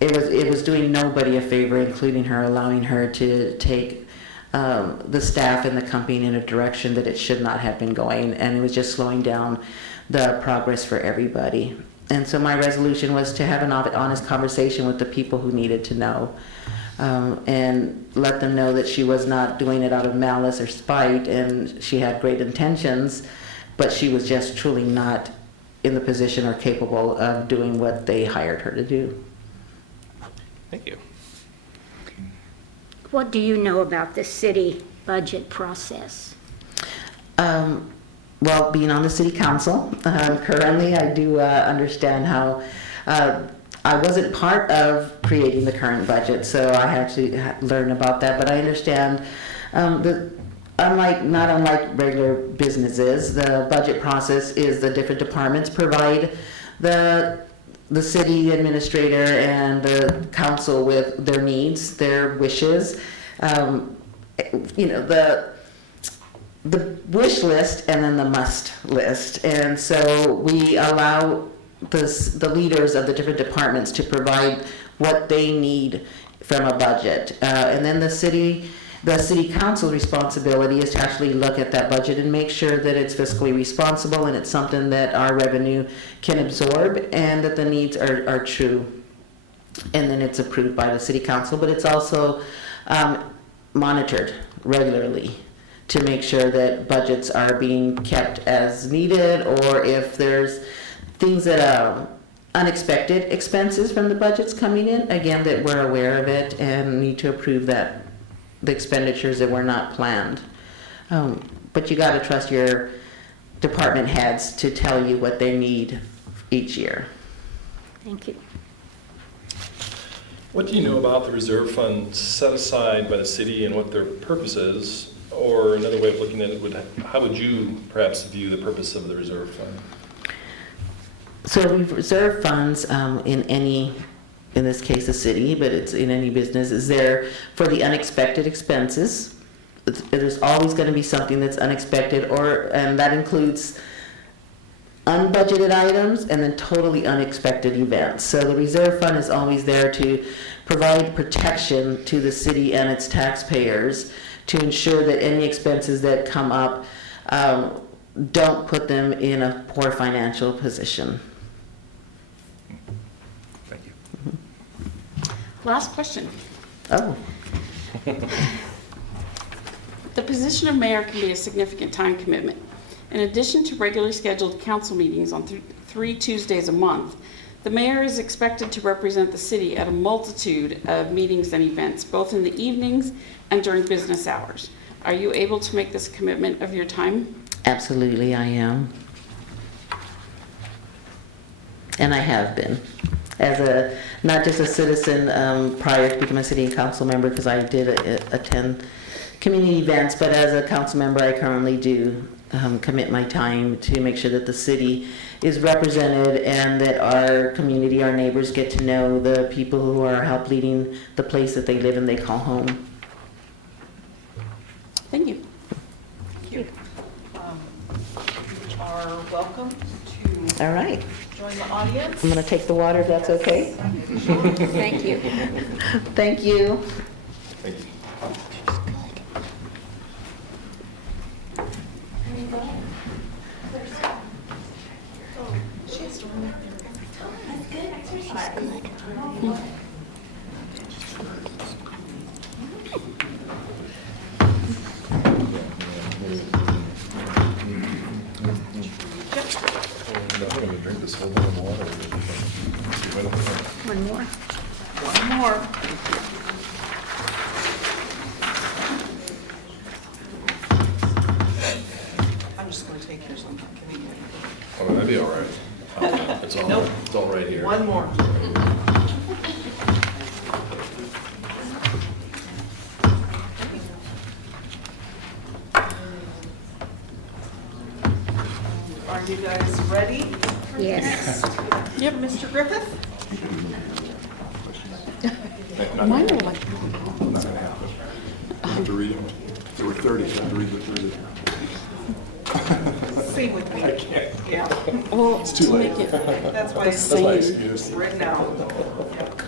it was doing nobody a favor, including her, allowing her to take the staff and the company in a direction that it should not have been going, and it was just slowing down the progress for everybody. And so my resolution was to have an honest conversation with the people who needed to know, and let them know that she was not doing it out of malice or spite, and she had great intentions, but she was just truly not in the position or capable of doing what they hired her to do. Thank you. What do you know about the city budget process? Well, being on the city council, currently I do understand how, I wasn't part of creating the current budget, so I had to learn about that, but I understand that not unlike regular businesses, the budget process is the different departments provide the city administrator and the council with their needs, their wishes. The wish list and then the must list. And so we allow the leaders of the different departments to provide what they need from a budget. And then the city council's responsibility is to actually look at that budget and make sure that it's fiscally responsible and it's something that our revenue can absorb and that the needs are true. And then it's approved by the city council, but it's also monitored regularly to make sure that budgets are being kept as needed, or if there's things that unexpected expenses from the budgets coming in, again, that we're aware of it and need to approve that the expenditures that were not planned. But you got to trust your department heads to tell you what they need each year. Thank you. What do you know about the reserve funds set aside by the city and what their purpose is? Or another way of looking at it, how would you perhaps view the purpose of the reserve fund? So we reserve funds in this case the city, but it's in any business, is there for the unexpected expenses. There's always going to be something that's unexpected, and that includes unbudgeted items and then totally unexpected events. So the reserve fund is always there to provide protection to the city and its taxpayers to ensure that any expenses that come up don't put them in a poor financial position. Thank you. Last question. Oh. The position of mayor can be a significant time commitment. In addition to regularly scheduled council meetings on 3 Tuesdays a month, the mayor is expected to represent the city at a multitude of meetings and events, both in the evenings and during business hours. Are you able to make this commitment of your time? Absolutely, I am. And I have been. As not just a citizen prior to becoming a city council member, because I did attend community events, but as a council member, I currently do commit my time to make sure that the city is represented and that our community, our neighbors get to know the people who are help leading the place that they live and they call home. Thank you. You are welcome to All right. join the audience. I'm going to take the water if that's okay. Thank you. Thank you. Thank you. She has to run more. I'm just gonna take yours. I'm not giving you anything. Oh, that'd be all right. It's all right here. One more. Are you guys ready? Yes. Yep. Mr. Griffith? Mine are like, Not gonna happen. You have to read them. There were 30, so I have to read the 30. Sing with me. I can't. Yeah, well, It's too to late. make it that's why the it's That's my same. excuse. written out. Yep.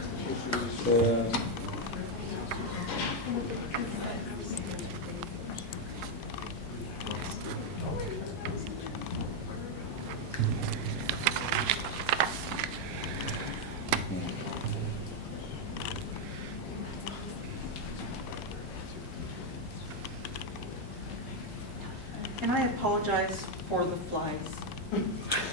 And I apologize for the flies.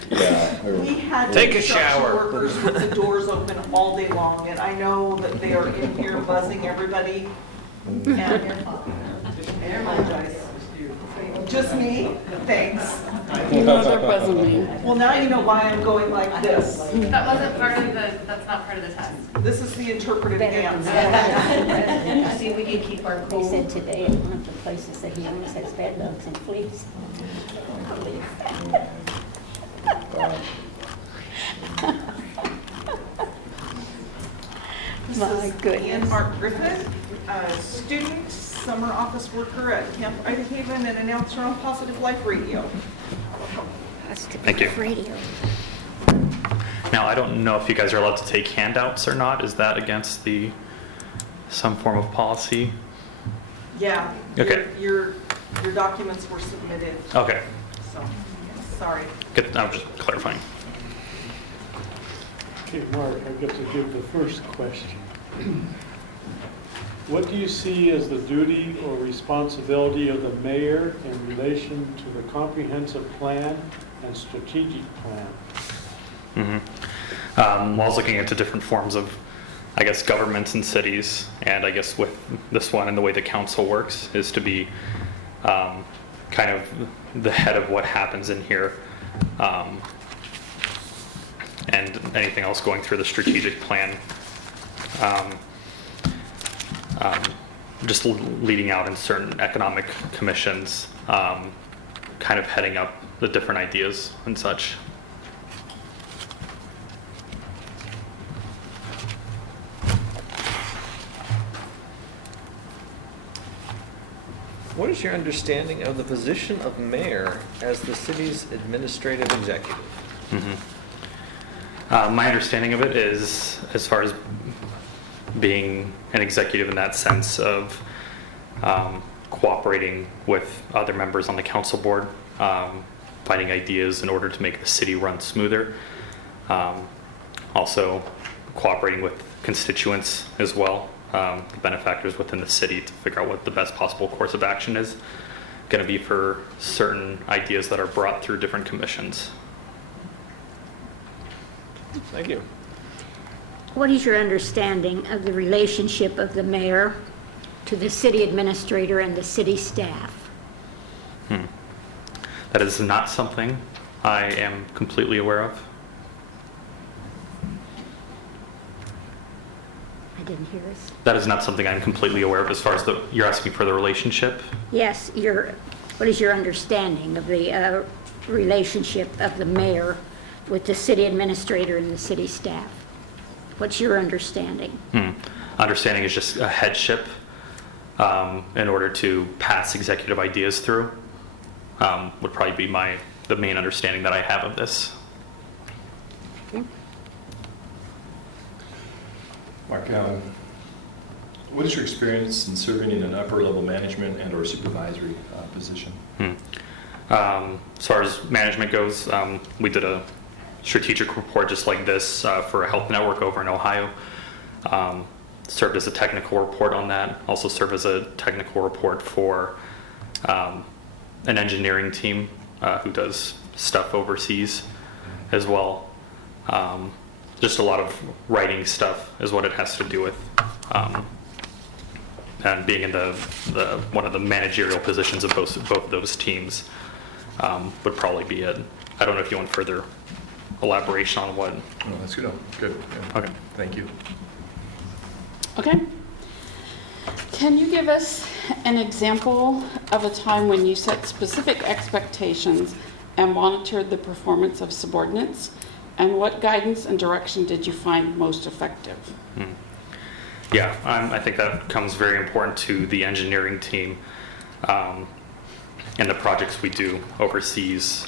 Yeah. We had Take a construction shower. workers with the doors open all day long, and I know that they are in here buzzing everybody. And I apologize. Just me? Thanks. You know they're buzzing me. Well, now you know why I'm going like this. That wasn't part of that's not part of the test. This is the interpretive dance. See, we can keep our cool. They said today at one of the places that he always has bed bugs and fleas. My goodness. Ian Mark Griffith, student, summer office worker at Camp Idahaven, and announcer on Positive Life Radio. Thank you. Radio. Now, I don't know if you guys are allowed to take handouts or not. Is that against some form of policy? Yeah. Okay. Your documents were submitted, Okay, so, sorry. good. I'm just clarifying. Okay, Mark, I get to give the first question. What do you see as the duty or responsibility of the mayor in relation to the comprehensive plan and strategic plan? Well, I was looking into different forms of, I guess, governments and cities, and I guess with this one and the way the council works is to be kind of the head of what happens in here, and anything else going through the strategic plan. Just leading out in certain economic commissions, kind of heading up the different ideas and such. What is your understanding of the position of mayor as the city's administrative executive? My understanding of it is, as far as being an executive in that sense of cooperating with other members on the council board, finding ideas in order to make the city run smoother. Also cooperating with constituents as well, the benefactors within the city, to figure out what the best possible course of action is going to be for certain ideas that are brought through different commissions. Thank you. What is your understanding of the relationship of the mayor to the city administrator and the city staff? That is not something I am completely aware of. I didn't hear us. That is not something I'm completely aware of as far as you're asking for the relationship. Yes, what is your understanding of the relationship of the mayor with the city administrator and the city staff? What's your understanding? Understanding is just a headship in order to pass executive ideas through, would probably be the main understanding that I have of this. Mark, what is your experience in serving in an upper level management and or supervisory position? As far as management goes, we did a strategic report just like this for a health network over in Ohio. Served as a technical report on that. Also served as a technical report for an engineering team who does stuff overseas as well. Just a lot of writing stuff is what it has to do with. And being in the one of the managerial positions of both of those teams would probably be it. I don't know if you want further elaboration on what. No, that's good. Good. Yeah. Okay. Thank you. Okay. Can you give us an example of a time when you set specific expectations and monitored the performance of subordinates? And what guidance and direction did you find most effective? Yeah, I think that comes very important to the engineering team and the projects we do overseas.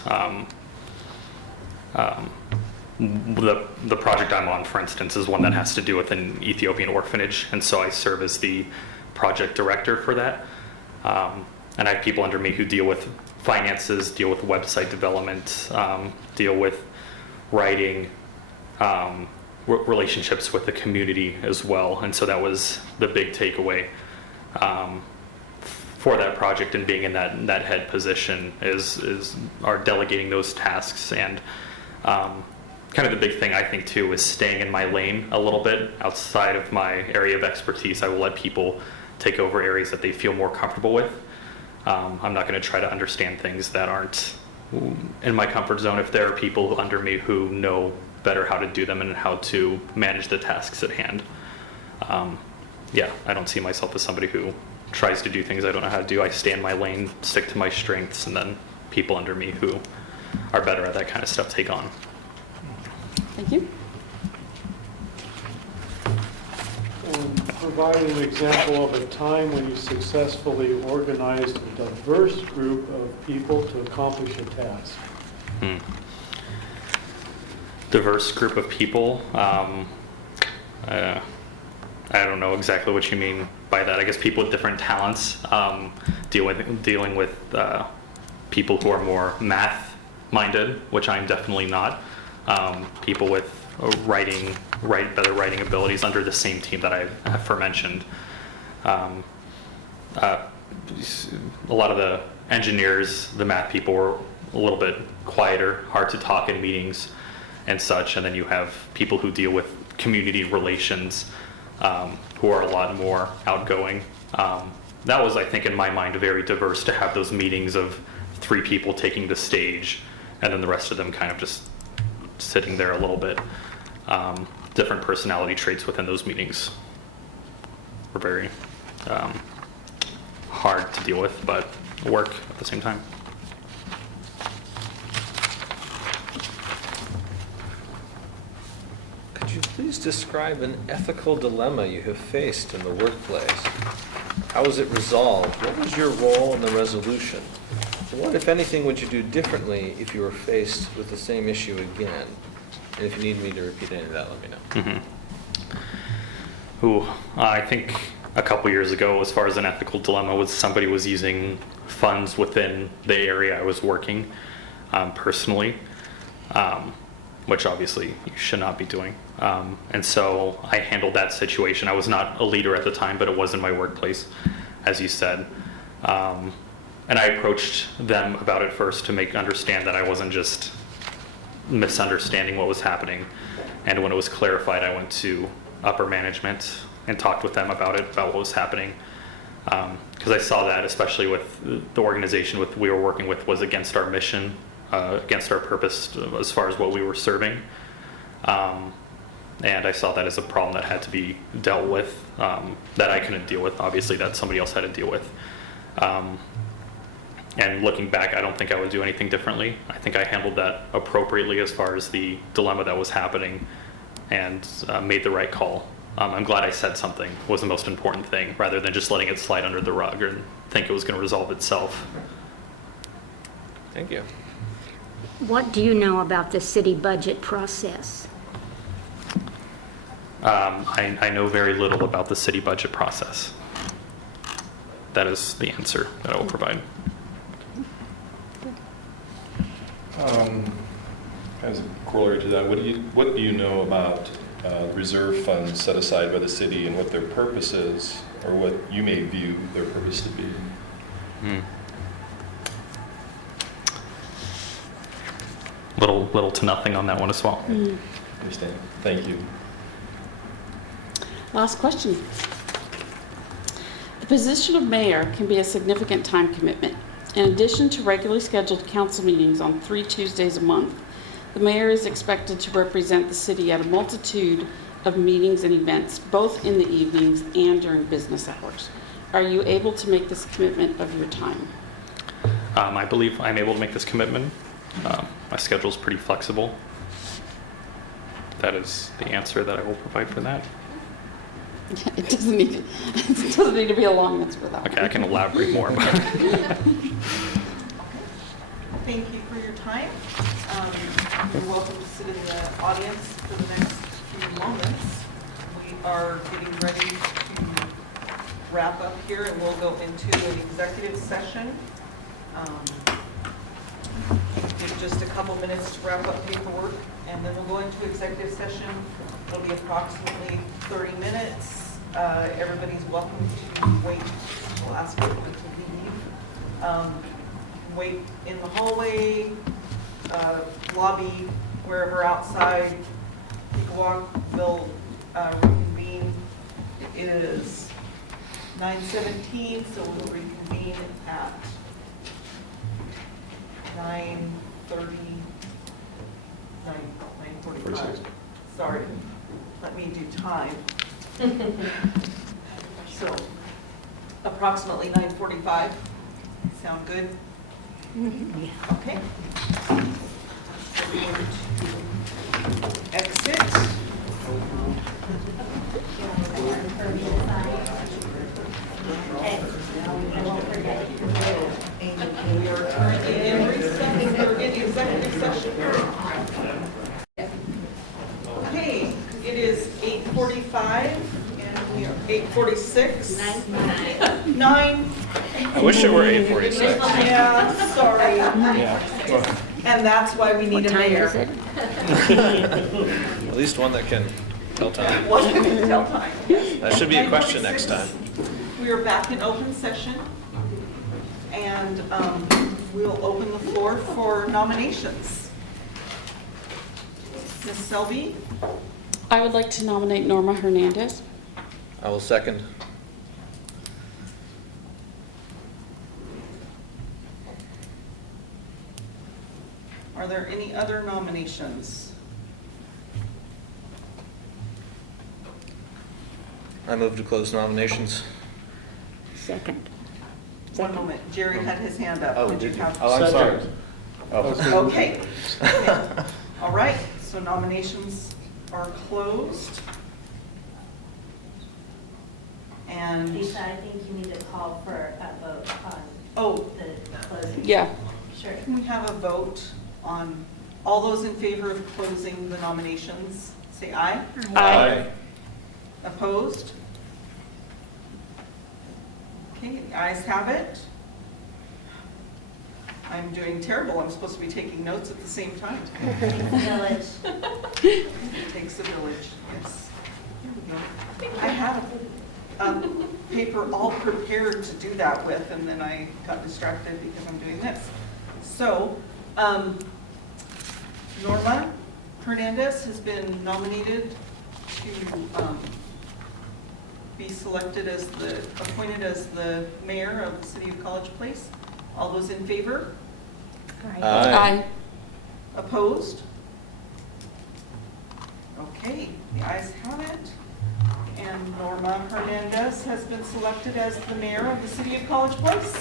The project I'm on, for instance, is one that has to do with an Ethiopian orphanage, and so I serve as the project director for that. And I have people under me who deal with finances, deal with website development, deal with writing, relationships with the community as well. And so that was the big takeaway for that project, and being in that head position are delegating those tasks. And kind of the big thing I think too is staying in my lane a little bit outside of my area of expertise. I will let people take over areas that they feel more comfortable with. I'm not going to try to understand things that aren't in my comfort zone if there are people under me who know better how to do them and how to manage the tasks at hand. Yeah, I don't see myself as somebody who tries to do things I don't know how to do. I stay in my lane, stick to my strengths, and then people under me who are better at that kind of stuff take on. Thank you. Provide an example of a time when you successfully organized a diverse group of people to accomplish a task. Diverse group of people. I don't know exactly what you mean by that. I guess people with different talents, dealing with people who are more math-minded, which I'm definitely not. People with better writing abilities under the same team that I have aforementioned. A lot of the engineers, the math people, were a little bit quieter, hard to talk in meetings and such. And then you have people who deal with community relations, who are a lot more outgoing. That was, I think, in my mind, very diverse to have those meetings of 3 people taking the stage and then the rest of them kind of just sitting there a little bit. Different personality traits within those meetings were very hard to deal with, but work at the same time. Could you please describe an ethical dilemma you have faced in the workplace? How was it resolved? What was your role in the resolution? What, if anything, would you do differently if you were faced with the same issue again? And if you need me to repeat any of that, let me know. I think a couple years ago, as far as an ethical dilemma, was somebody was using funds within the area I was working personally, which obviously you should not be doing. And so I handled that situation. I was not a leader at the time, but it was in my workplace, as you said. And I approached them about it first to understand that I wasn't just misunderstanding what was happening. And when it was clarified, I went to upper management and talked with them about what was happening. Because I saw that, especially with the organization we were working with, was against our mission, against our purpose as far as what we were serving. And I saw that as a problem that had to be dealt with, that I couldn't deal with. Obviously, that somebody else had to deal with. And looking back, I don't think I would do anything differently. I think I handled that appropriately as far as the dilemma that was happening, and made the right call. I'm glad I said something was the most important thing, rather than just letting it slide under the rug and think it was going to resolve itself. Thank you. What do you know about the city budget process? I know very little about the city budget process. That is the answer that I will provide. As a corollary to that, what do you know about reserve funds set aside by the city and what their purpose is, or what you may view their purpose to be? Little to nothing on that one as well. Understand. Thank you. Last question. The position of mayor can be a significant time commitment. In addition to regularly scheduled council meetings on 3 Tuesdays a month, the mayor is expected to represent the city at a multitude of meetings and events, both in the evenings and during business hours. Are you able to make this commitment of your time? I believe I'm able to make this commitment. My schedule is pretty flexible. That is the answer that I will provide for that. It doesn't need to be a long answer for that. Okay, I can elaborate more. Thank you for your time. You're welcome to sit in the audience for the next few moments. We are getting ready to wrap up here, and we'll go into an executive session. Give just a couple minutes to wrap up paperwork, and then we'll go into executive session. It'll be approximately 30 minutes. Everybody's welcome to wait. We'll ask everyone to leave. Wait in the hallway, lobby, wherever outside. Take a walk. We'll reconvene. It is 9:17, so we'll reconvene at 9:45. Sorry, let me do time. So, approximately 9:45. Sound good? Okay. So we're going to exit. We are currently in recess, or in executive session. Okay, it is 8:45, and we are 8:46. 9. I wish it were 8:46. Yeah, sorry. And that's why we need a mayor. What time At least one that can tell time. One that can tell time, yes. That should be a question next time. We are back in open session, and we'll open the floor for nominations. Ms. Selby? I would like to nominate Norma Hernandez. I will second. Are there any other nominations? I move to close nominations. Second. One moment, Jerry had his hand up. Did you have? Oh, I'm sorry. Okay. All right, so nominations are closed. And, Lisa, I think you need to call for a vote on the closing. Yeah. Sure. can we have a vote on, all those in favor of closing the nominations, say aye. Aye. Opposed? Okay, the ayes have it. I'm doing terrible, I'm supposed to be taking notes at the same time. Village. Takes a village, yes. Here we go. I had a paper all prepared to do that with, and then I got distracted because I'm doing this. So, Norma Hernandez has been nominated to be selected as appointed as the mayor of the city of College Place. All those in favor? Aye. Opposed? Okay, the ayes have it. And Norma Hernandez has been selected as the mayor of the city of College Place.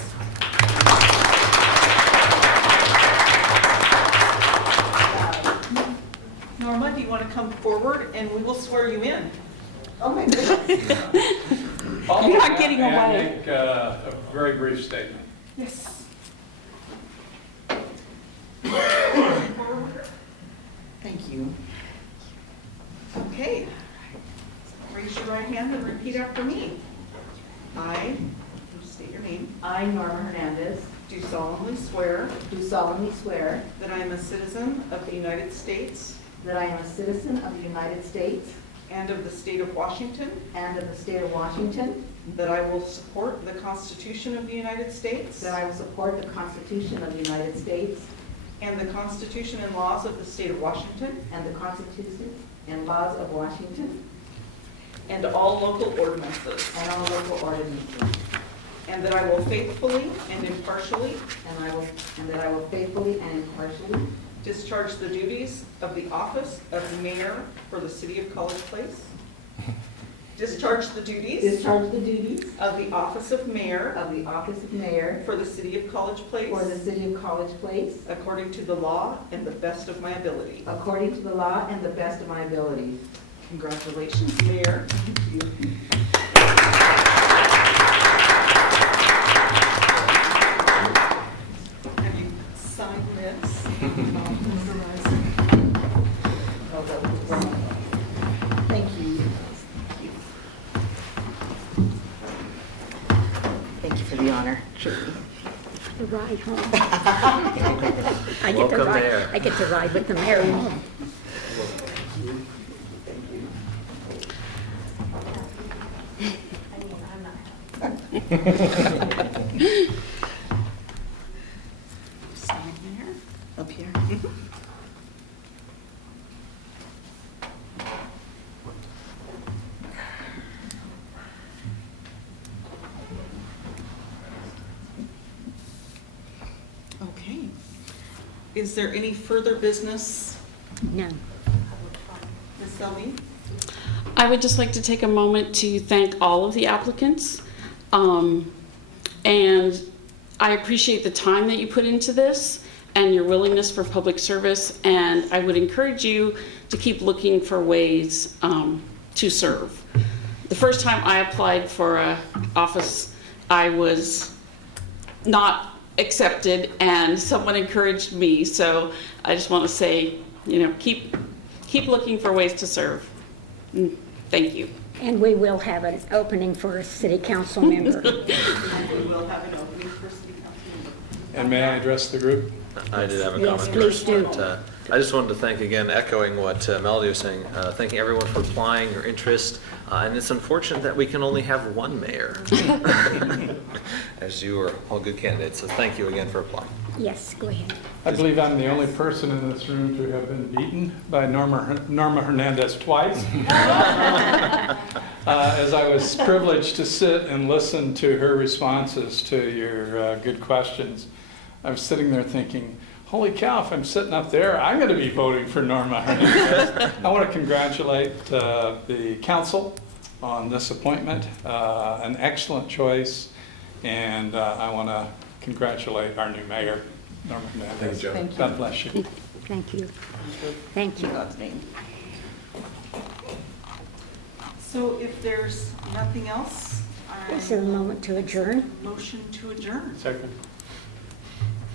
Norma, do you want to come forward and we will swear you in? Oh my goodness. You're not getting away. I make a very brief statement. Yes. Thank you. Okay. Raise your right hand and repeat after me. I, state your name, I, Norma Hernandez, do solemnly swear do solemnly swear that I am a citizen of the United States that I am a citizen of the United States and of the state of Washington, and of the state of Washington, that I will support the Constitution of the United States that I will support the Constitution of the United States and the Constitution and laws of the state of Washington, and the Constitution and laws of Washington, and all local ordinances, and all local ordinances, and that I will faithfully and impartially and that I will faithfully and impartially discharge the duties of the office of mayor for the city of College Place. Discharge the duties discharge the duties of the office of mayor of the office of mayor for the city of College Place for the city of College Place according to the law and the best of my ability. according to the law and the best of my abilities. Congratulations, Mayor. Have you signed this? Thank you. Thank you for the honor, truly. The ride home. I get to Welcome, ride- Mayor. I get to ride with the mayor home. Sign there. Up here. Okay. Is there any further business, No. Ms. Selby? I would just like to take a moment to thank all of the applicants. And I appreciate the time that you put into this and your willingness for public service. And I would encourage you to keep looking for ways to serve. The first time I applied for an office, I was not accepted, and someone encouraged me. So I just want to say, keep looking for ways to serve. Thank you. And we will have an opening for a city council member. We will have an opening for city council member. And may I address the group? I did have a Yes, comment. please do. But, I just wanted to thank again, echoing what Melody was saying, thanking everyone for applying, your interest. And it's unfortunate that we can only have one mayor, as you are all good candidates. So thank you again for applying. Yes, go ahead. I believe I'm the only person in this room to have been beaten by Norma Hernandez twice. As I was privileged to sit and listen to her responses to your good questions, I was sitting there thinking, holy cow, if I'm sitting up there, I'm going to be voting for Norma Hernandez. I want to congratulate the council on this appointment, an excellent choice, and I want to congratulate our new mayor, Norma Hernandez. Thank you, Joe. Thank you. God bless you. Thank you. Thank you. In God's name. So if there's nothing else, Is there a moment to adjourn? motion to adjourn. Second.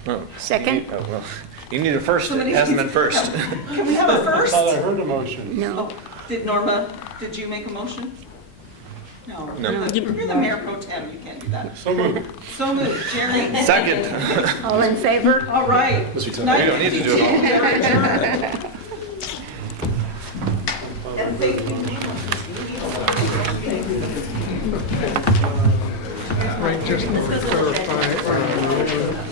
Oh, Second? well, you need a first. It Somebody hasn't needs been to- first. Can we have a I first? thought I heard a motion. No. Oh, did Norma, did you make a motion? No. No. You're the mayor pro tem, you can't do that. So moved. So moved, Jerry. Second. All in favor? All right. Must be tough. We don't need to do it all. We're adjourned. And thank you. Right, just to clarify,